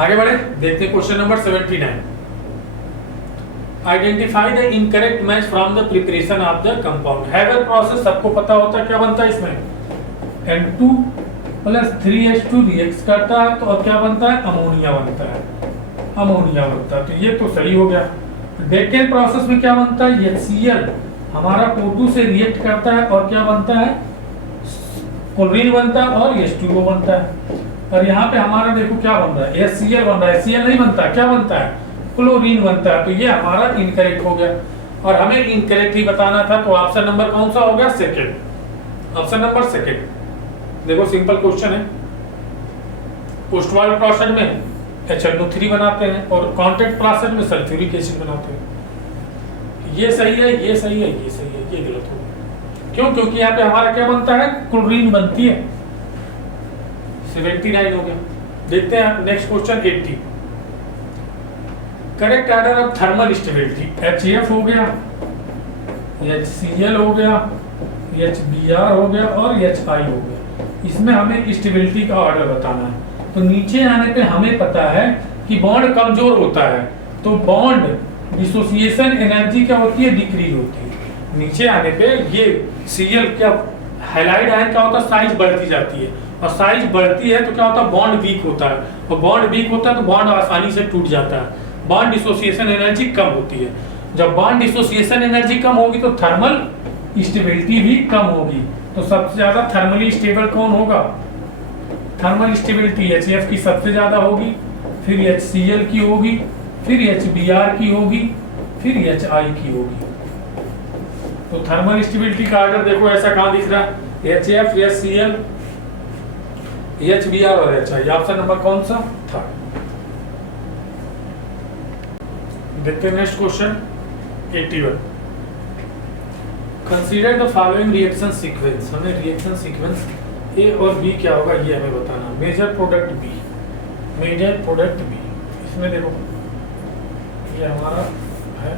आगे बढ़े, देखते हैं question number 79। Identify the incorrect match from the preparation of the compound. Hugger process सबको पता होता है, क्या बनता है इसमें? N2 प्लस 3H2 रिएक्ट करता है तो और क्या बनता है? अमोनिया बनता है। अमोनिया बनता है, तो ये तो सही हो गया। डेकेन प्रोसेस में क्या बनता है? HCl हमारा O2 से रिएक्ट करता है और क्या बनता है? क्लोरीन बनता है और H2O बनता है। और यहाँ पे हमारा देखो क्या बन रहा है? HCl बन रहा है। HCl नहीं बनता, क्या बनता है? क्लोरीन बनता है। तो ये हमारा इनकरेक्ट हो गया और हमें इनकरेक्ट ही बताना था, तो ऑप्शन नंबर कौन सा हो गया? सेकंड। Option number second. देखो सिंपल क्वेश्चन है। पोस्ट वाल्ट प्रोसेस में HNO3 बनाते हैं और कॉन्टैक्ट प्रोसेस में सल्फ्यूरिक एसिड बनाते हैं। ये सही है, ये सही है, ये सही है, ये गलत हो गया। क्यों? क्योंकि यहाँ पे हमारा क्या बनता है? क्लोरीन बनती है। 79 हो गया। देखते हैं next question 80। Correct order of thermal stability. HF हो गया, HCl हो गया, HBr हो गया और HI हो गया। इसमें हमें स्टेबिलिटी का ऑर्डर बताना है। तो नीचे आने पे हमें पता है कि बॉन्ड कमजोर होता है, तो बॉन्ड डिसोसिएशन एनर्जी क्या होती है? डिक्रीज होती है। नीचे आने पे ये Cl क्या हैलाइड आयन क्या होता है? साइज बढ़ती जाती है और साइज बढ़ती है तो क्या होता है? बॉन्ड वीक होता है और बॉन्ड वीक होता है तो बॉन्ड आसानी से टूट जाता है। बॉन्ड डिसोसिएशन एनर्जी कम होती है। जब बॉन्ड डिसोसिएशन एनर्जी कम होगी तो थर्मल स्टेबिलिटी भी कम होगी। तो सबसे ज्यादा थर्मली स्टेबल कौन होगा? थर्मल स्टेबिलिटी HF की सबसे ज्यादा होगी, फिर HCl की होगी, फिर HBr की होगी, फिर HI की होगी। तो थर्मल स्टेबिलिटी का ऑर्डर देखो ऐसा कहां दिख रहा है? HF, HCl, HBr और HI। ऑप्शन नंबर कौन सा था? देखते हैं next question 81। Consider the following reaction sequence. हमें रिएक्शन सीक्वेंस ए और बी क्या होगा ये हमें बताना। Major product B, major product B. इसमें देखो ये हमारा है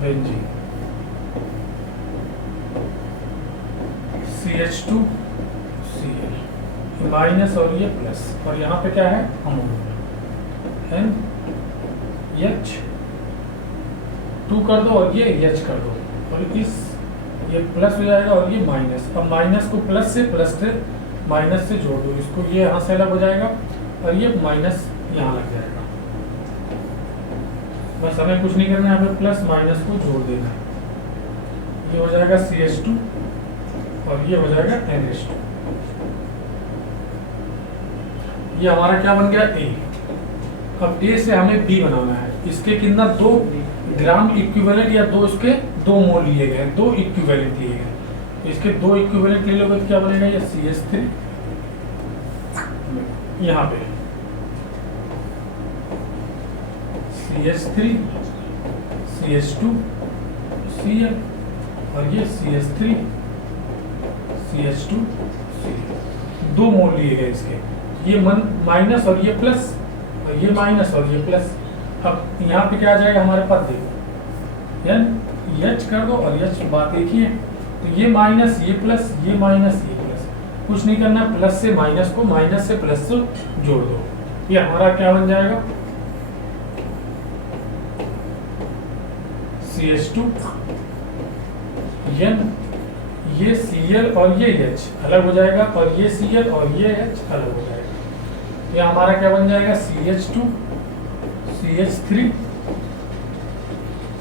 बेंजीन, CH2 Cl, माइनस और ये प्लस, और यहाँ पे क्या है अमोनिया NH2 कर दो और ये H कर दो, और इस ये प्लस हो जाएगा और ये माइनस। अब माइनस को प्लस से माइनस से जोड़ दो, इसको ये यहाँ से अलग हो जाएगा और ये माइनस यहाँ लग जाएगा। बस हमें कुछ नहीं करना है, हमें प्लस माइनस को जोड़ देना है। ये हो जाएगा CH2 और ये हो जाएगा NH2। ये हमारा क्या बन गया A। अब A से हमें B बनाना है। इसके कितना 2 ग्राम इक्विवेलेंट या 2 इसके 2 मोल लिए गए, 2 इक्विवेलेंट लिए गए। इसके 2 इक्विवेलेंट ले लोगे तो क्या बनेगा, ये CH3 यहाँ पे CH3 CH2 Cl और ये CH3 CH2 Cl, 2 मोल लिए गए इसके। ये माइनस और ये प्लस, और ये माइनस और ये प्लस। अब यहाँ पे क्या आ जाएगा हमारे पास, देखो H कर दो और H बात एक ही है, तो ये माइनस ये प्लस, ये माइनस ये प्लस, कुछ नहीं करना, प्लस से माइनस को, माइनस से प्लस से जोड़ दो। ये हमारा क्या बन जाएगा CH2 N, ये Cl और ये H अलग हो जाएगा, और ये Cl और ये H अलग हो जाएगा। ये हमारा क्या बन जाएगा CH2 CH3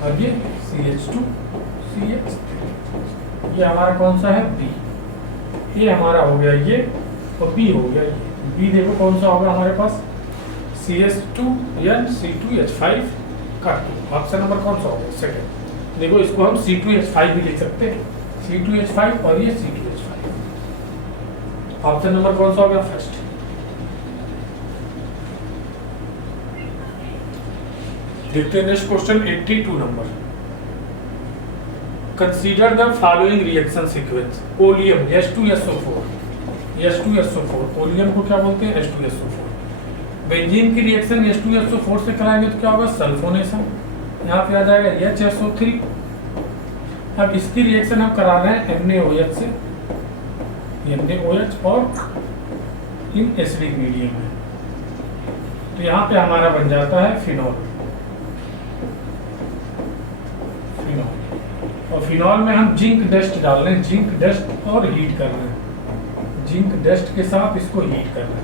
और ये CH2 CH3। ये हमारा कौन सा है B। ये हमारा हो गया ये, और B हो गया ये। B देखो कौन सा होगा हमारे पास, CH2NC2H5 का 2। ऑप्शन नंबर कौन सा होगा, सेकंड। देखो इसको हम C2H5 भी लिख सकते हैं, C2H5 और ये C2H5। ऑप्शन नंबर कौन सा होगा, फर्स्ट। देखते हैं next question 82 number. Consider the following reaction sequence. Oleum H2SO4, H2SO4, oleum को क्या बोलते हैं, H2SO4। बेंजीन की रिएक्शन H2SO4 से कराएंगे तो क्या होगा, सल्फोनेशन। यहाँ पे आ जाएगा HSO3। अब इसकी रिएक्शन हम करा रहे हैं NaOH से, NaOH और इन एसिडिक मीडियम में, तो यहाँ पे हमारा बन जाता है फिनॉल। और फिनॉल में हम जिंक डस्ट डाल रहे हैं, जिंक डस्ट और हीट कर रहे हैं, जिंक डस्ट के साथ इसको हीट कर रहे हैं।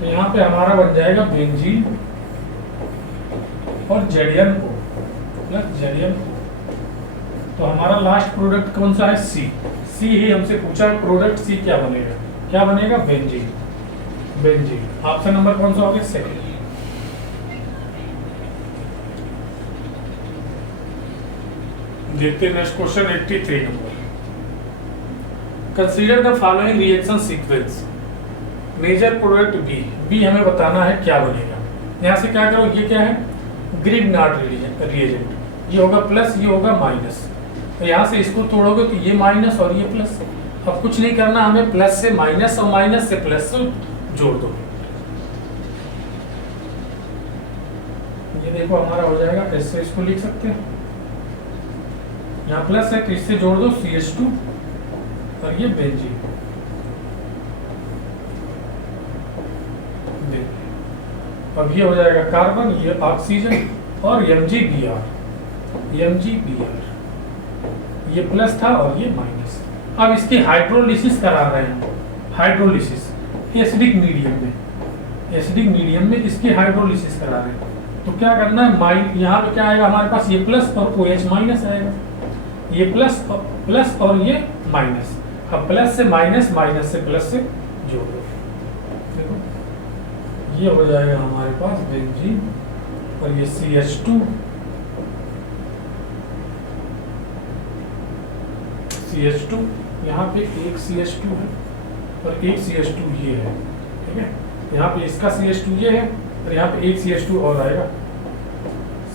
तो यहाँ पे हमारा बन जाएगा बेंजीन और जेडियम को प्लस जेडियम को। तो हमारा लास्ट प्रोडक्ट कौन सा है, सी ही हमसे पूछा है प्रोडक्ट सी क्या बनेगा, क्या बनेगा, बेंजीन। बेंजीन ऑप्शन नंबर कौन सा होगा, सेकंड। देखते हैं next question 83 number. Consider the following reaction sequence. Major product B हमें बताना है क्या बनेगा। यहाँ से क्या करो, ये क्या है, ग्रिग्नार्ड रिएजेंट, ये होगा प्लस, ये होगा माइनस। तो यहाँ से इसको तोड़ोगे तो ये माइनस और ये प्लस। अब कुछ नहीं करना, हमें प्लस से माइनस और माइनस से प्लस से जोड़ दो। ये देखो हमारा हो जाएगा, ऐसे इसको लिख सकते हैं, यहाँ प्लस है तो इससे जोड़ दो CH2 और ये बेंजीन। अब ये हो जाएगा कार्बन, ये ऑक्सीजन और MgBr, ये प्लस था और ये माइनस। अब इसकी हाइड्रोलिसिस करा रहे हैं, हाइड्रोलिसिस एसिडिक मीडियम में, एसिडिक मीडियम में इसकी हाइड्रोलिसिस करा रहे हैं। तो क्या करना है, यहाँ पे क्या आएगा हमारे पास, ये प्लस और OH माइनस आएगा, ये प्लस और ये माइनस। अब प्लस से माइनस, माइनस से प्लस से जोड़ दो। देखो ये हो जाएगा हमारे पास बेंजीन और ये CH2 यहाँ पे एक CH2 है और एक CH2 ये है, ठीक है। यहाँ पे इसका CH2 ये है और यहाँ पे एक CH2 और आएगा,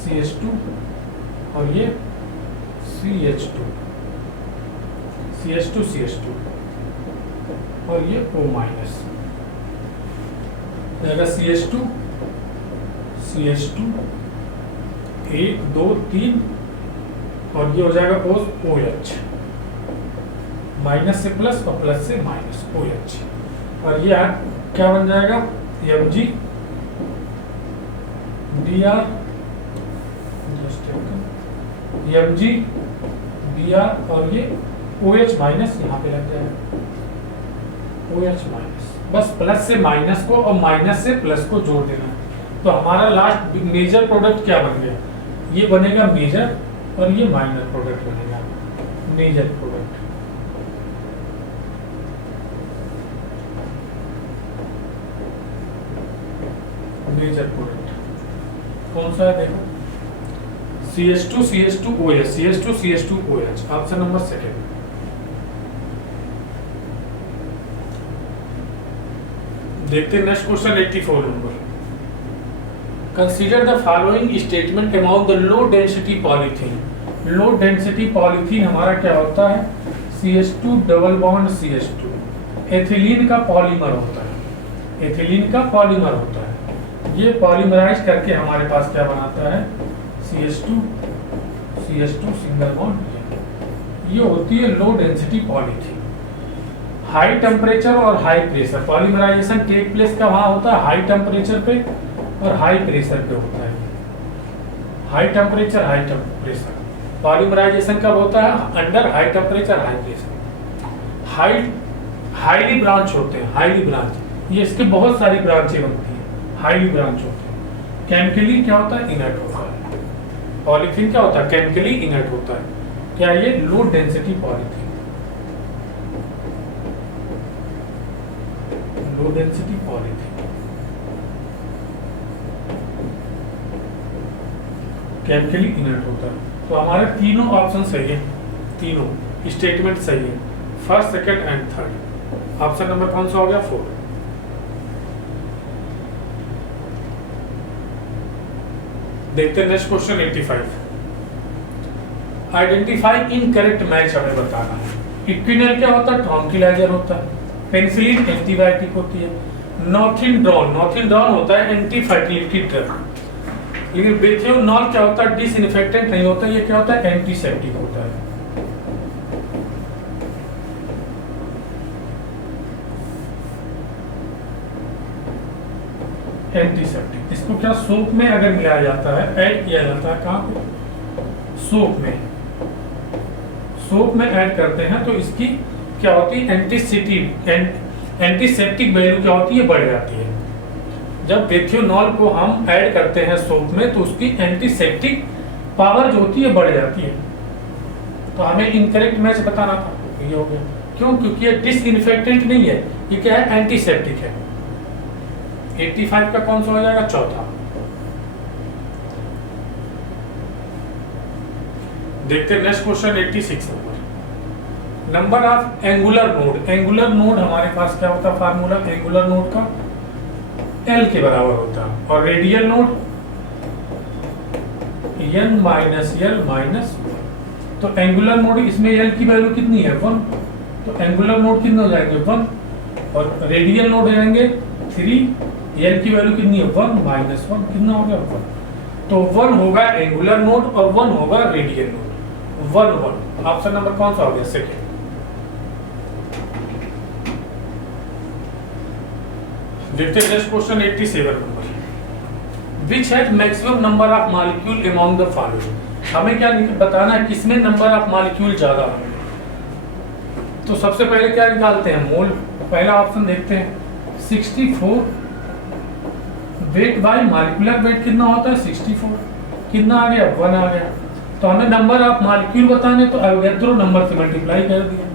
CH2 और ये CH2 और ये O माइनस जाएगा, CH2 1 2 3 और ये हो जाएगा OH, माइनस से प्लस और प्लस से माइनस OH, और ये क्या बन जाएगा Mg Dr, Mg Br, और ये OH माइनस यहाँ पे लग जाएगा OH माइनस, बस प्लस से माइनस को और माइनस से प्लस को जोड़ देना है। तो हमारा लास्ट मेजर प्रोडक्ट क्या बन गया, ये बनेगा मेजर और ये माइनर प्रोडक्ट बनेगा मेजर प्रोडक्ट। मेजर प्रोडक्ट कौन सा है देखो, CH2 CH2OH, CH2 CH2OH, option number second. देखते हैं next question 84 number. Consider the following statement about the low density polythene. Low density polythene हमारा क्या होता है, CH2 double bond CH2, ethylene का पॉलीमर होता है, एथिलीन का पॉलीमर होता है। ये पॉलीमराइज करके हमारे पास क्या बनाता है, CH2 सिंगल बॉन्ड। ये होती है low density polythene. High temperature और high pressure, polymerization take place का वहां होता है हाई टेम्परेचर पे और हाई प्रेशर पे होता है। High temperature high pressure, polymerisation कब होता है, under high temperature high pressure. Highly branch होते हैं, हाईली ब्रांच, ये इसके बहुत सारी ब्रांचें बनती हैं, हाईली ब्रांच होते हैं। केमिकली क्या होता है, इनर्ट होता है। पॉलीथीन क्या होता है, केमिकली इनर्ट होता है। क्या ये लो डेंसिटी पॉलीथीन, लो डेंसिटी पॉलीथीन केमिकली इनर्ट होता है। तो हमारे तीनों ऑप्शन सही है, तीनों स्टेटमेंट सही है, first second and third. Option number कौन सा हो गया, 4। देखते हैं next question 85। Identify incorrect match हमें बताना है। इक्विनल क्या होता है, ट्रॉन्किलाइजर होता है। पेनिसिलिन एंटीबायोटिक होती है। नॉर्थिनड्रॉन होता है एंटी फर्टिलिटी ड्रग। लेकिन बेथियोनॉल क्या होता है, डिसइंफेक्टेंट नहीं होता, ये क्या होता है, एंटीसेप्टिक होता है। एंटीसेप्टिक, इसको क्या सोप में अगर मिलाया जाता है, ऐड किया जाता है, कहाँ पे, सोप में, सोप में ऐड करते हैं तो इसकी क्या होती है, एंटीसेप्टिक वैल्यू क्या होती है, बढ़ जाती है। जब बेथियोनॉल को हम ऐड करते हैं सोप में तो उसकी एंटीसेप्टिक पावर जो होती है बढ़ जाती है। तो हमें इनकरेक्ट मैच बताना था, ये हो गया। क्यों, क्योंकि ये डिसइंफेक्टेंट नहीं है, ये क्या है, एंटीसेप्टिक है। 85 का कौन सा हो जाएगा, चौथा। देखते हैं next question 86 number of angular node. Angular node हमारे पास क्या होता है, फार्मूला एंगुलर नोड का L के बराबर होता है, और radial node N minus L minus. तो एंगुलर नोड इसमें L की वैल्यू कितनी है, 1, तो एंगुलर नोड कितने हो जाएंगे, 1, और रेडियल नोड हो जाएंगे 3, L की वैल्यू कितनी है, 1 माइनस 1, कितना हो गया, 1। तो 1 होगा एंगुलर नोड और 1 होगा रेडियल नोड, 1 1। ऑप्शन नंबर कौन सा हो गया, सेकेंड। देखते हैं next question 87 number. Which has maximum number of molecule among the following. हमें क्या बताना है, किसमें नंबर ऑफ मॉलिक्यूल ज्यादा है। तो सबसे पहले क्या निकालते हैं, मोल। पहला ऑप्शन देखते हैं 64, वेट बाय मॉलिक्यूलर वेट कितना होता है, 64, कितना आ गया, 1 आ गया। तो हमें नंबर ऑफ मॉलिक्यूल बताने, तो एवोगैड्रो नंबर से मल्टीप्लाई कर दिया,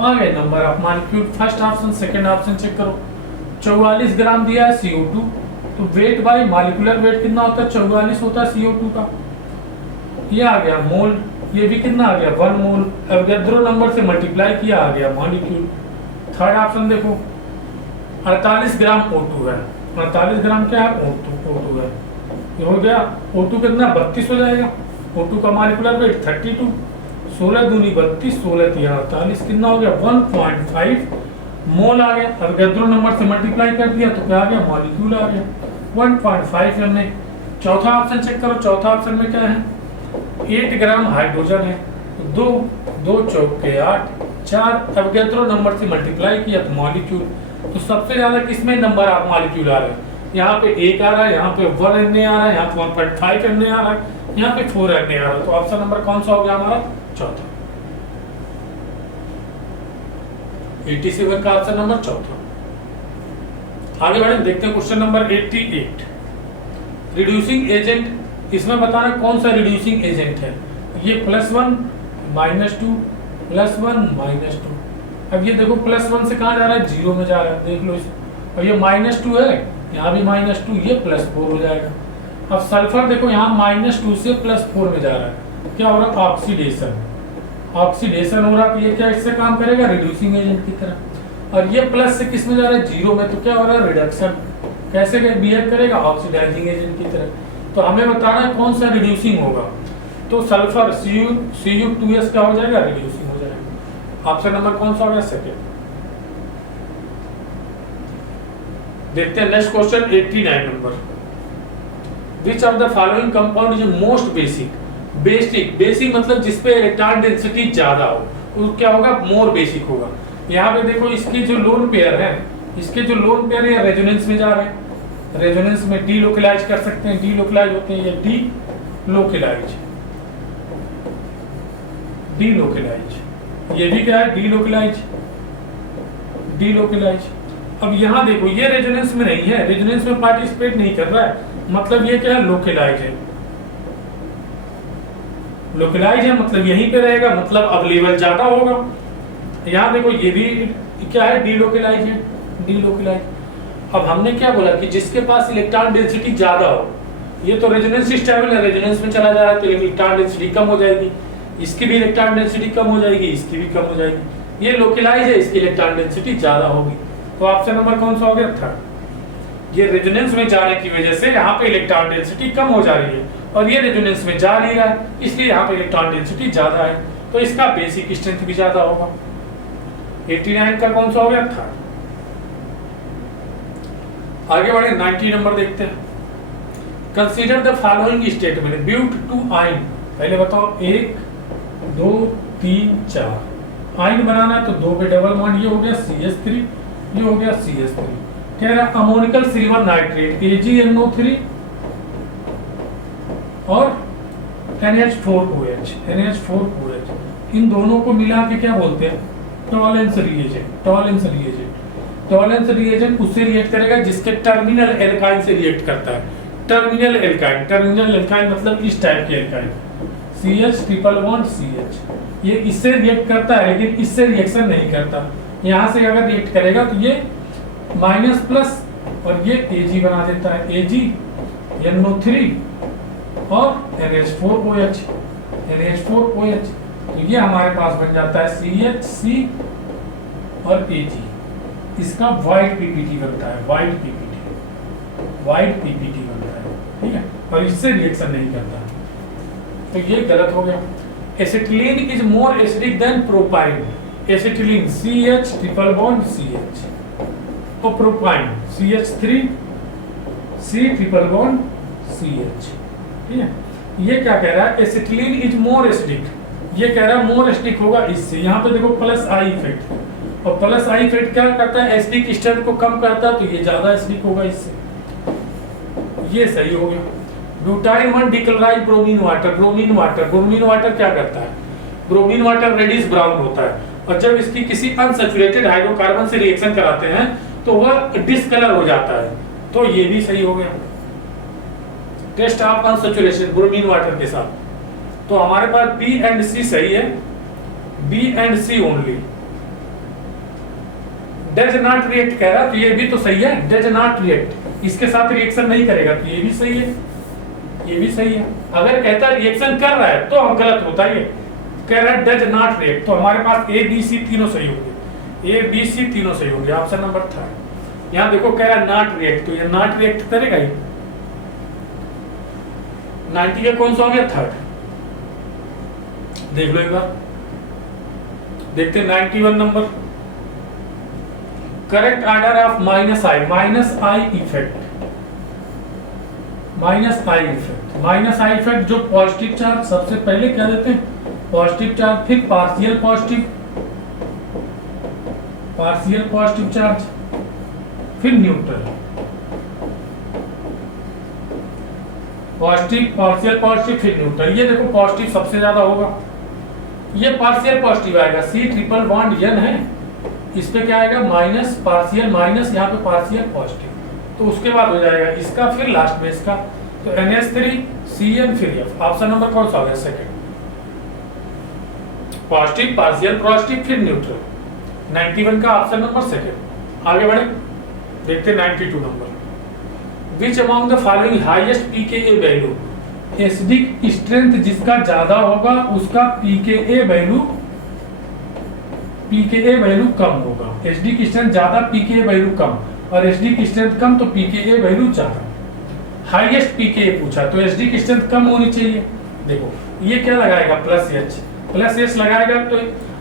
आ गए number of molecule. First option, second option check करो। 44 ग्राम दिया है CO2, तो वेट बाय मॉलिक्यूलर वेट कितना होता है, 44 होता है CO2 का। ये आ गया मोल, ये भी कितना आ गया, 1 मोल। एवोगैड्रो नंबर से मल्टीप्लाई किया, आ गया मॉलिक्यूल। थर्ड ऑप्शन देखो, 48 ग्राम O2 है। 48 ग्राम क्या है, O2 है। ये हो गया, O2 कितना, 32 हो जाएगा। O2 का मॉलिक्यूलर वेट 32, 16 दूनी 32, 16 तिया 48, कितना हो गया, 1.5 मोल आ गया। एवोगैड्रो नंबर से मल्टीप्लाई कर दिया तो क्या आ गया, मॉलिक्यूल आ गया, 1.5 हमने। चौथा ऑप्शन चेक करो, चौथा ऑप्शन में क्या है, 8 ग्राम हाइड्रोजन है। तो 2 चौके 8, 4 एवोगैड्रो नंबर से मल्टीप्लाई किया तो मॉलिक्यूल। तो सबसे ज्यादा किसमें नंबर ऑफ मॉलिक्यूल आ रहे हैं? यहाँ पे 1 आ रहा है, यहाँ पे 1 Na आ रहा है, यहाँ पे 1.5 Na आ रहा है, यहाँ पे 4 Na आ रहा है। तो ऑप्शन नंबर कौन सा हो गया हमारा? चौथा। 87 का ऑप्शन नंबर चौथा। आगे बढ़े, देखते हैं क्वेश्चन नंबर 88। रिड्यूसिंग एजेंट, इसमें बताना कौन सा रिड्यूसिंग एजेंट है। ये +1 -2 +1 -2। अब ये देखो +1 से कहाँ जा रहा है? 0 में जा रहा है, देख लो इसे। और ये -2 है, यहाँ भी -2, ये +4 हो जाएगा। अब सल्फर देखो यहाँ -2 से +4 में जा रहा है, क्या हो रहा है? ऑक्सीडेशन। ऑक्सीडेशन हो रहा है, तो ये क्या इससे काम करेगा? रिड्यूसिंग एजेंट की तरह। और ये प्लस से किस में जा रहा है? 0 में, तो क्या हो रहा है? रिडक्शन। कैसे बिहेव करेगा? ऑक्सीडाइजिंग एजेंट की तरह। तो हमें बताना है कौन सा रिड्यूसिंग होगा। तो सल्फर Cu2S क्या हो जाएगा? रिड्यूसिंग हो जाएगा। ऑप्शन नंबर कौन सा हो गया? सेकेंड। देखते हैं next question 89 number. Which of the following compound is most basic? Basic मतलब जिसपे इलेक्ट्रॉन डेंसिटी ज्यादा हो, वो क्या होगा? मोर बेसिक होगा। यहाँ पे देखो इसके जो लोन पेयर है, इसके जो लोन पेयर है रेजोनेंस में जा रहे हैं, रेजोनेंस में डीलोकलाइज कर सकते हैं, डीलोकलाइज होते हैं, ये डीलोकलाइज, डीलोकलाइज। ये भी क्या है? Delocalise, delocalise. अब यहाँ देखो ये रेजोनेंस में नहीं है, रेजोनेंस में पार्टिसिपेट नहीं कर रहा है, मतलब ये क्या है? लोकलाइज है। लोकलाइज है मतलब यहीं पे रहेगा, मतलब अब लेवल ज्यादा होगा। यहाँ देखो ये भी क्या है? डीलोकलाइज है, डीलोकलाइज। अब हमने क्या बोला कि जिसके पास इलेक्ट्रॉन डेंसिटी ज्यादा हो, ये तो रेजोनेंस स्टेबल है, रेजोनेंस में चला जा रहा है, तो इलेक्ट्रॉन डेंसिटी कम हो जाएगी, इसकी भी इलेक्ट्रॉन डेंसिटी कम हो जाएगी, इसकी भी कम हो जाएगी। ये लोकलाइज है, इसकी इलेक्ट्रॉन डेंसिटी ज्यादा होगी। तो ऑप्शन नंबर कौन सा हो गया? थर्ड। ये रेजोनेंस में जाने की वजह से यहाँ पे इलेक्ट्रॉन डेंसिटी कम हो जा रही है, और ये रेजोनेंस में जा नहीं रहा है, इसलिए यहाँ पे इलेक्ट्रॉन डेंसिटी ज्यादा है, तो इसका बेसिक स्ट्रेंथ भी ज्यादा होगा। 89 का कौन सा हो गया? थर्ड। आगे बढ़े 90 नंबर देखते हैं। Consider the following statement but two yne. पहले बताओ 1 2 3 4 आइन बनाना है, तो 2 पे डबल बॉन्ड, ये हो गया CH3, ये हो गया CH3। कह रहा है अमोनिकल सिल्वर नाइट्रेट AgNO3 और NH4OH, NH4OH, इन दोनों को मिला के क्या बोलते हैं? Tollens reagent. Tollens reagent, Tollens reagent उससे रिएक्ट करेगा जिसके टर्मिनल एल्काइन से रिएक्ट करता है। टर्मिनल एल्काइन, टर्मिनल एल्काइन मतलब इस टाइप के alkyne, CH triple bond CH, ये इससे रिएक्ट करता है लेकिन इससे रिएक्शन नहीं करता। यहाँ से अगर रिएक्ट करेगा तो ये माइनस प्लस और ये Ag बना देता है, AgNO3 और NH4OH, NH4OH। तो ये हमारे पास बन जाता है CHC और Ag। इसका वाइट पीपीटी बनता है, वाइट पीपीटी बनता है, ठीक है, और इससे रिएक्शन नहीं करता। तो ये गलत हो गया। Acetylene is more acidic then propyne. Acetylene CH triple bond CH और propyne CH3 C triple bond CH, ठीक है। ये क्या कह रहा है? एसिटिलीन इज मोर एसिडिक, ये कह रहा है मोर एसिडिक होगा इससे। यहाँ पे देखो प्लस आई इफेक्ट, और प्लस आई इफेक्ट क्या करता है? एसिडिक स्ट्रेंथ को कम करता है, तो ये ज्यादा एसिडिक होगा इससे। ये सही हो गया। Butyl 1 decolourise bromine water. Bromine water क्या करता है? ब्रोमीन वाटर रेडिश ब्राउन होता है, और जब इसकी किसी अनसैचुरेटेड हाइड्रोकार्बन से रिएक्शन कराते हैं तो वह डिसकलर हो जाता है, तो ये भी सही हो गया। Test of unsaturation bromine water के साथ, तो हमारे पास B एंड C सही है, B and C only. Does not react कह रहा, तो ये भी तो सही है, डज नॉट रिएक्ट, इसके साथ रिएक्शन नहीं करेगा, तो ये भी सही है, ये भी सही है। अगर कहता है रिएक्शन कर रहा है तो हम गलत होता है। कह रहा है डज नॉट रिएक्ट, तो हमारे पास A B C तीनों सही होंगे, A B C तीनों सही होंगे। Option number 3। यहाँ देखो कह रहा है नॉट रिएक्ट, तो ये नॉट रिएक्ट करेगा ही। 90 का कौन सा हो गया? 3rd। देख लो एक बार, देखते हैं 91 number. Correct order of minus I effect. Minus I effect जो पॉजिटिव चार्ज सबसे पहले क्या देते हैं? पॉजिटिव चार्ज, फिर partial positive, partial positive charge, फिर न्यूट्रल, पॉजिटिव पार्शियल पॉजिटिव फिर न्यूट्रल। ये देखो पॉजिटिव सबसे ज्यादा होगा, ये पार्शियल पॉजिटिव आएगा, C ट्रिपल बॉन्ड N है, इस पे क्या आएगा माइनस पार्शियल माइनस, यहाँ पे पार्शियल पॉजिटिव, तो उसके बाद हो जाएगा इसका, फिर लास्ट में इसका, तो NH3 CN फिर F। ऑप्शन नंबर कौन सा हो गया सेकंड, पॉजिटिव पार्शियल पॉजिटिव फिर न्यूट्रल। 91 का ऑप्शन नंबर सेकंड। आगे बढ़े, देखते हैं 92 number. Which among the following highest pKa value, acidic strength जिसका ज्यादा होगा उसका pKa वैल्यू कम होगा। एसिडिक स्ट्रेंथ ज्यादा pKa वैल्यू कम, और एसिडिक स्ट्रेंथ कम तो pKa वैल्यू ज्यादा। हाईएस्ट pKa पूछा तो एसिडिक स्ट्रेंथ कम होनी चाहिए। देखो ये क्या लगाएगा प्लस एच लगाएगा, तो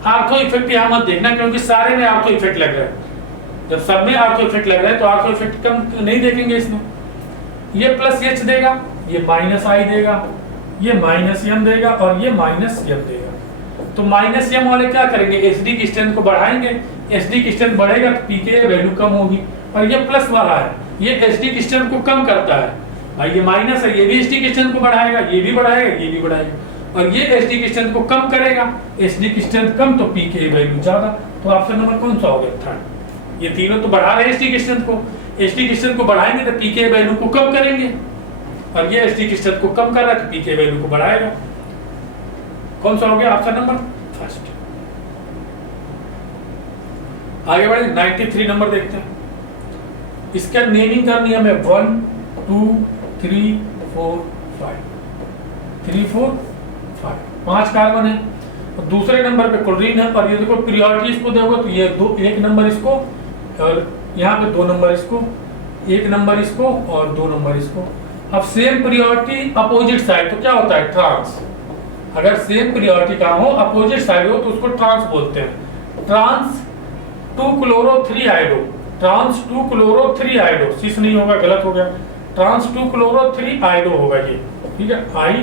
आर्थो इफेक्ट यहाँ मत देखना क्योंकि सारे में आर्थो इफेक्ट लग रहा है। जब सब में आर्थो इफेक्ट लग रहा है तो आर्थो इफेक्ट कम नहीं देखेंगे इसमें। ये प्लस एच देगा, ये माइनस आई देगा, ये माइनस एम देगा और ये माइनस एम देगा। तो माइनस एम वाले क्या करेंगे, एसिडिक स्ट्रेंथ को बढ़ाएंगे, एसिडिक स्ट्रेंथ बढ़ेगा तो pKa वैल्यू कम होगी। और ये प्लस वाला है, ये एसिडिक स्ट्रेंथ को कम करता है भाई, ये माइनस है, ये भी एसिडिक स्ट्रेंथ को बढ़ाएगा, ये भी बढ़ाएगा, ये भी बढ़ाएगा, और ये एसिडिक स्ट्रेंथ को कम करेगा। एसिडिक स्ट्रेंथ कम तो pKa वैल्यू ज्यादा। तो ऑप्शन नंबर कौन सा हो गया थर्ड। ये तीनों तो बढ़ा रहे हैं एसिडिक स्ट्रेंथ को, एसिडिक स्ट्रेंथ को बढ़ाएंगे तो pKa वैल्यू को कम करेंगे, और ये एसिडिक स्ट्रेंथ को कम कर रहा है तो pKa वैल्यू को बढ़ाएगा। कौन सा हो गया ऑप्शन नंबर फर्स्ट। आगे बढ़े 93 नंबर देखते हैं। इसका नेमिंग करनी है हमें 1 2 3 4 5 3 4 5 5 कार्बन है, और दूसरे नंबर पे क्लोरीन है। और ये देखो प्रियोरिटी इसको दोगे तो ये दो, एक नंबर इसको और यहाँ पे 2 नंबर इसको, 1 नंबर इसको और 2 नंबर इसको। अब सेम प्रियोरिटी अपोजिट साइड तो क्या होता है ट्रांस। अगर सेम प्रियोरिटी का हो अपोजिट साइड हो तो उसको ट्रांस बोलते हैं। ट्रांस 2 क्लोरो 3 आइडो, ट्रांस 2 क्लोरो 3 आइडो, सिस नहीं होगा, गलत हो गया, ट्रांस 2 क्लोरो 3 आइडो होगा ये, ठीक है, आई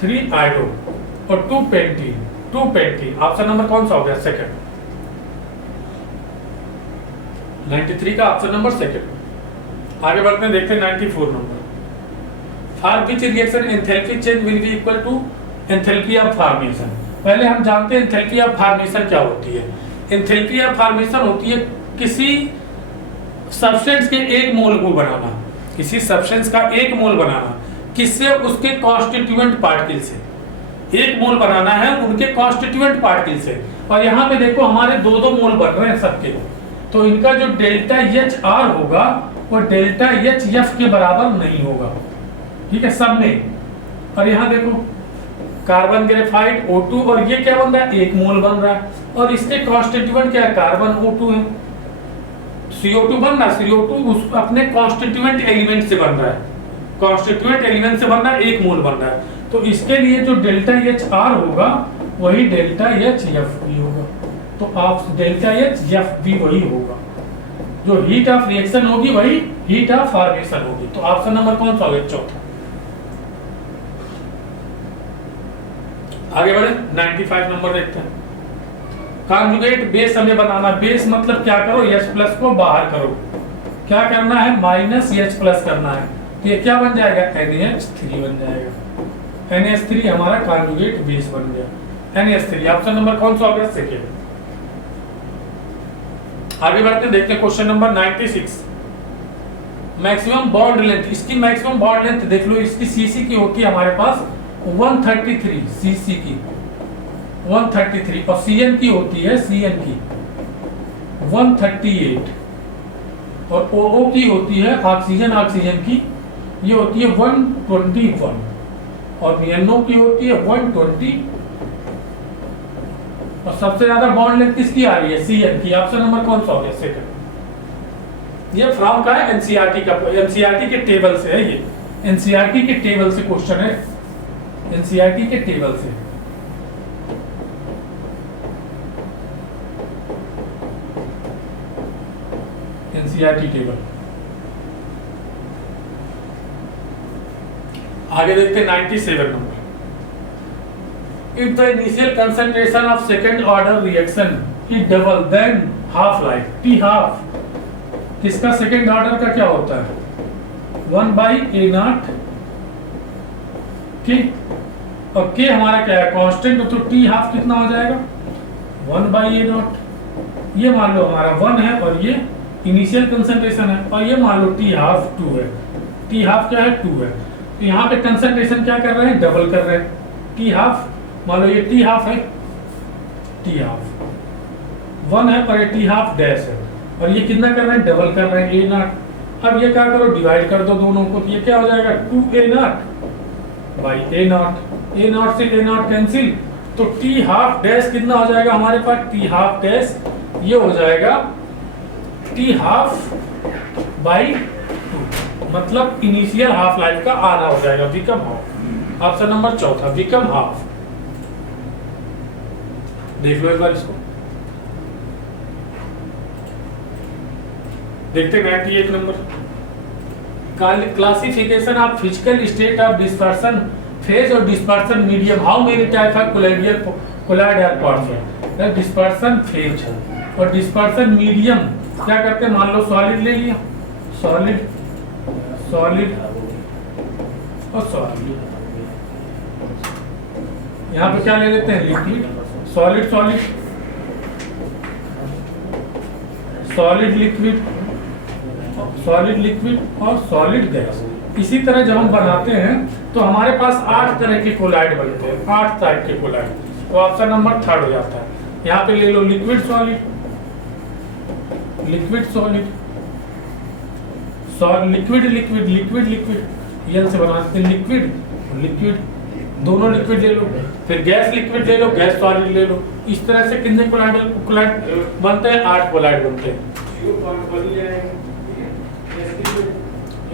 3 आइडो और 2 पेंटीन। ऑप्शन नंबर कौन सा हो गया सेकंड। 93 का ऑप्शन नंबर सेकंड। आगे बढ़ते हैं, देखते हैं 94 number. For which reaction enthalpy change will be equal to enthalpy of formation. पहले हम जानते हैं एंथैल्पी ऑफ फॉर्मेशन क्या होती है। एंथैल्पी ऑफ फॉर्मेशन होती है किसी सब्सटेंस के एक मोल को बनाना, किसी सब्सटेंस का एक मोल बनाना, किससे, उसके कॉन्स्टिट्यूएंट पार्टिकल से। एक मोल बनाना है उनके कॉन्स्टिट्यूएंट पार्टिकल से। और यहाँ पे देखो हमारे 2-2 मोल बन रहे हैं सबके, तो इनका जो डेल्टा एच आर होगा वो डेल्टा एच एफ के बराबर नहीं होगा, ठीक है, सब में। और यहाँ देखो कार्बन ग्रेफाइट O2, और ये क्या बन रहा है, एक मोल बन रहा है, और इसके कॉन्स्टिट्यूएंट क्या है, कार्बन O2 है। CO2 बन रहा है, CO2 उस अपने कॉन्स्टिट्यूएंट एलिमेंट से बन रहा है, कॉन्स्टिट्यूएंट एलिमेंट से बन रहा है, एक मोल बन रहा है। तो इसके लिए जो डेल्टा एच आर होगा वही डेल्टा एच एफ भी होगा। तो आप डेल्टा एच एफ भी वही होगा, जो हीट ऑफ रिएक्शन होगी वही हीट ऑफ फॉर्मेशन होगी। तो ऑप्शन नंबर कौन सा होगा, चौथा। आगे बढ़े 95 नंबर देखते हैं। कॉन्जुगेट बेस हमें बनाना, बेस मतलब क्या करो, H+ को बाहर करो, क्या करना है, -H+ करना है, तो ये क्या बन जाएगा, NH3 बन जाएगा। NH3 हमारा कॉन्जुगेट बेस बन गया, NH3। ऑप्शन नंबर कौन सा हो गया, सेकेंड। आगे बढ़ते हैं, देखते हैं question number 96। Maximum bond length, इसकी मैक्सिमम बॉन्ड लेंथ देख लो, इसकी CC की होती है हमारे पास 133, CC की 133, और CN की होती है, CN की 138, और OO की होती है ऑक्सीजन की, ये होती है 121, और NO की होती है 120, और सबसे ज्यादा बॉन्ड लेंथ किसकी आ रही है, CN की। ऑप्शन नंबर कौन सा हो गया, सेकंड। ये फ्रॉम का है एनसीईआरटी का, एनसीईआरटी के टेबल से है, ये एनसीईआरटी के टेबल से क्वेश्चन है, एनसीईआरटी के टेबल से। NCERT table. आगे देखते हैं 97 number. If the initial concentration of second order reaction is double, then half life T half किसका सेकेंड ऑर्डर का क्या होता है 1/A0 के, और के हमारा क्या है कांस्टेंट, तो T हाफ कितना हो जाएगा 1/A0। ये मान लो हमारा 1 है और ये इनिशियल कंसंट्रेशन है, और ये मान लो T हाफ 2 है। T हाफ क्या है 2 है, तो यहाँ पे कंसंट्रेशन क्या कर रहे हैं डबल कर रहे हैं। T हाफ मान लो ये T हाफ है, T हाफ 1 है और ये T हाफ डैश है, और ये कितना कर रहे हैं डबल कर रहे हैं A0। अब ये क्या करो डिवाइड कर दो दोनों को, तो ये क्या हो जाएगा 2A0/A0। A0 से A0 कैंसिल, तो T हाफ डैश कितना हो जाएगा हमारे पास T हाफ डैश, ये हो जाएगा T हाफ बाई 2, मतलब इनिशियल हाफ लाइफ का आधा हो जाएगा, बिकम हाफ। ऑप्शन नंबर चौथा बिकम हाफ। देख लो एक बार इसको, देखते 98 नंबर। Classification of physical state of dispersion phase और dispersion medium, how many type of colloid are possible. Dispersion phase और डिस्पर्सन मीडियम क्या करते हैं, मान लो सॉलिड ले लिया, सॉलिड सॉलिड और सॉलिड, यहाँ पे क्या ले लेते हैं liquid, solid solid, solid liquid, solid liquid और सॉलिड गैस। इसी तरह जब हम बनाते हैं तो हमारे पास 8 तरह के कोलाइड बनते हैं, 8 टाइप के कोलाइड, तो ऑप्शन नंबर 3 हो जाता है। यहाँ पे ले लो liquid solid, liquid solid, liquid liquid liquid liquid, ये से बनाते हैं लिक्विड लिक्विड, दोनों लिक्विड ले लो, फिर गैस लिक्विड ले लो, गैस सॉलिड ले लो। इस तरह से कितने कोलाइड बनते हैं 8 कोलाइड बनते हैं।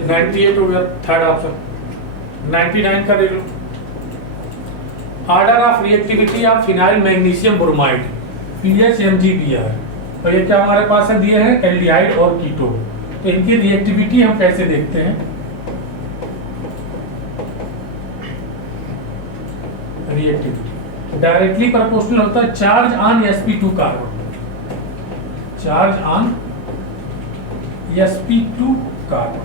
98 हो गया थर्ड ऑप्शन। 99 का देख लो, order of reactivity of phenyl magnesium bromide PHMgBr, और ये क्या हमारे पास है दिए हैं एल्डिहाइड और कीटोन। तो इनकी रिएक्टिविटी हम कैसे देखते हैं, रिएक्टिविटी डायरेक्टली प्रोपोर्शनल होता है charge on sp2 carbon, charge on sp2 carbon,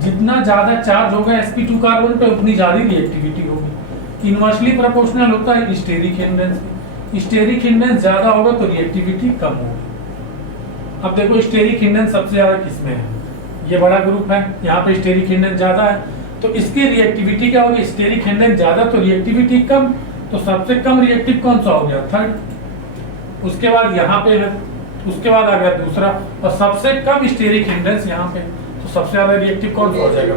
जितना ज्यादा चार्ज होगा sp2 कार्बन पे उतनी ज्यादा रिएक्टिविटी होगी। इनवर्सली प्रोपोर्शनल होता है स्टेरिक हिंड्रेंस, स्टेरिक हिंड्रेंस ज्यादा होगा तो रिएक्टिविटी कम होगी। अब देखो स्टेरिक हिंड्रेंस सबसे ज्यादा किसमें है, ये बड़ा ग्रुप है, यहाँ पे स्टेरिक हिंड्रेंस ज्यादा है, तो इसकी रिएक्टिविटी क्या होगी, स्टेरिक हिंड्रेंस ज्यादा तो रिएक्टिविटी कम, तो सबसे कम रिएक्टिव कौन सा हो गया थर्ड। उसके बाद यहाँ पे है, उसके बाद आ गया दूसरा, और सबसे कम स्टेरिक हिंड्रेंस यहाँ पे, तो सबसे ज्यादा रिएक्टिव कौन सा हो जाएगा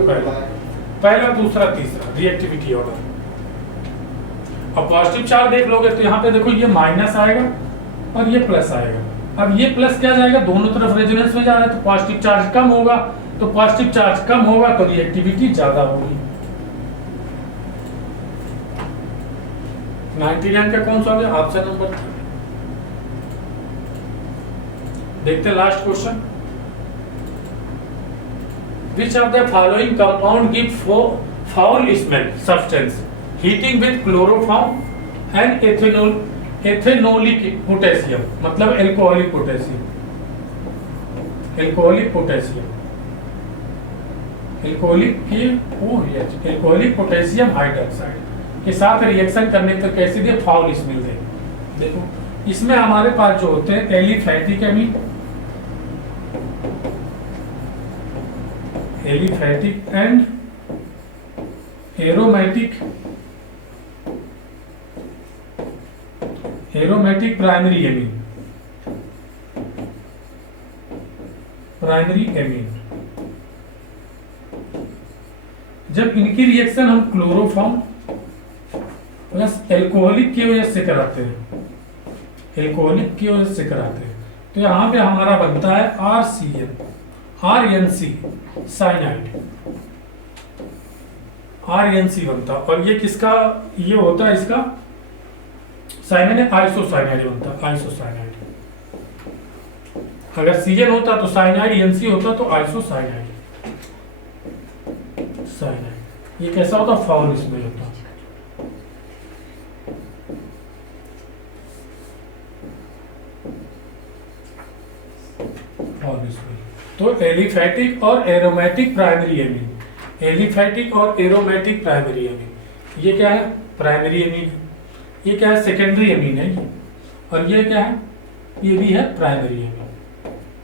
पहला दूसरा तीसरा रिएक्टिविटी ऑर्डर। अब पॉजिटिव चार्ज देख लोगे तो यहाँ पे देखो ये माइनस आएगा और ये प्लस आएगा। अब ये प्लस क्या जाएगा दोनों तरफ रेजोनेंस में जा रहा है, तो पॉजिटिव चार्ज कम होगा, तो पॉजिटिव चार्ज कम होगा तो रिएक्टिविटी ज्यादा होगी। 99 का कौन सा हो गया ऑप्शन नंबर 3। देखते हैं last question, Which of the following compound give foul smell substance heating with chloroform and ethanolic potassium, मतलब alcoholic potassium, alcoholic potassium, alcoholic potassium hydroxide के साथ रिएक्शन करने पर कैसे दे फाउल स्मेल दे। देखो इसमें हमारे पास जो होते हैं aliphatic amine, aliphatic and aromatic primary amine, primary amine. जब इनकी रिएक्शन हम क्लोरोफॉर्म प्लस एल्कोहलिक की वजह से कराते हैं, एल्कोहलिक की वजह से कराते हैं, तो यहाँ पे हमारा बनता है RNC साइनाइड, RNC बनता है। और ये किसका ये होता है, इसका साइनाइड आइसोसाइनाइड बनता है, आइसोसाइनाइड। अगर CN होता तो साइनाइड, NC होता तो आइसोसाइनाइड, साइनाइड। ये कैसा होता फाउल स्मेल होता। तो एलिफैटिक और एरोमेटिक प्राइमरी एमीन, एलिफैटिक और एरोमेटिक प्राइमरी एमीन, ये क्या है? Primary amine. ये क्या है? सेकेंडरी एमीन है ये। और ये क्या है? ये भी है प्राइमरी एमीन।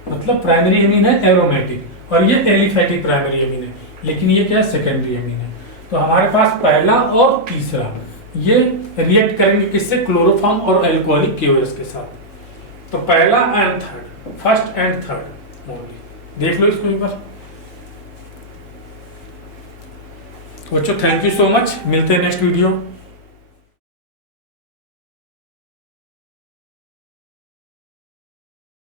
मतलब प्राइमरी एमीन है एरोमेटिक और ये एलिफैटिक प्राइमरी एमीन है, लेकिन ये क्या है? सेकेंडरी एमीन है। तो हमारे पास पहला और तीसरा ये रिएक्ट करेंगे किससे? क्लोरोफॉर्म और अल्कोहलिक केओएस के साथ। तो पहला and third, first and third only, देख लो इसको एक बार। बच्चों थैंक यू सो मच, मिलते हैं नेक्स्ट वीडियो।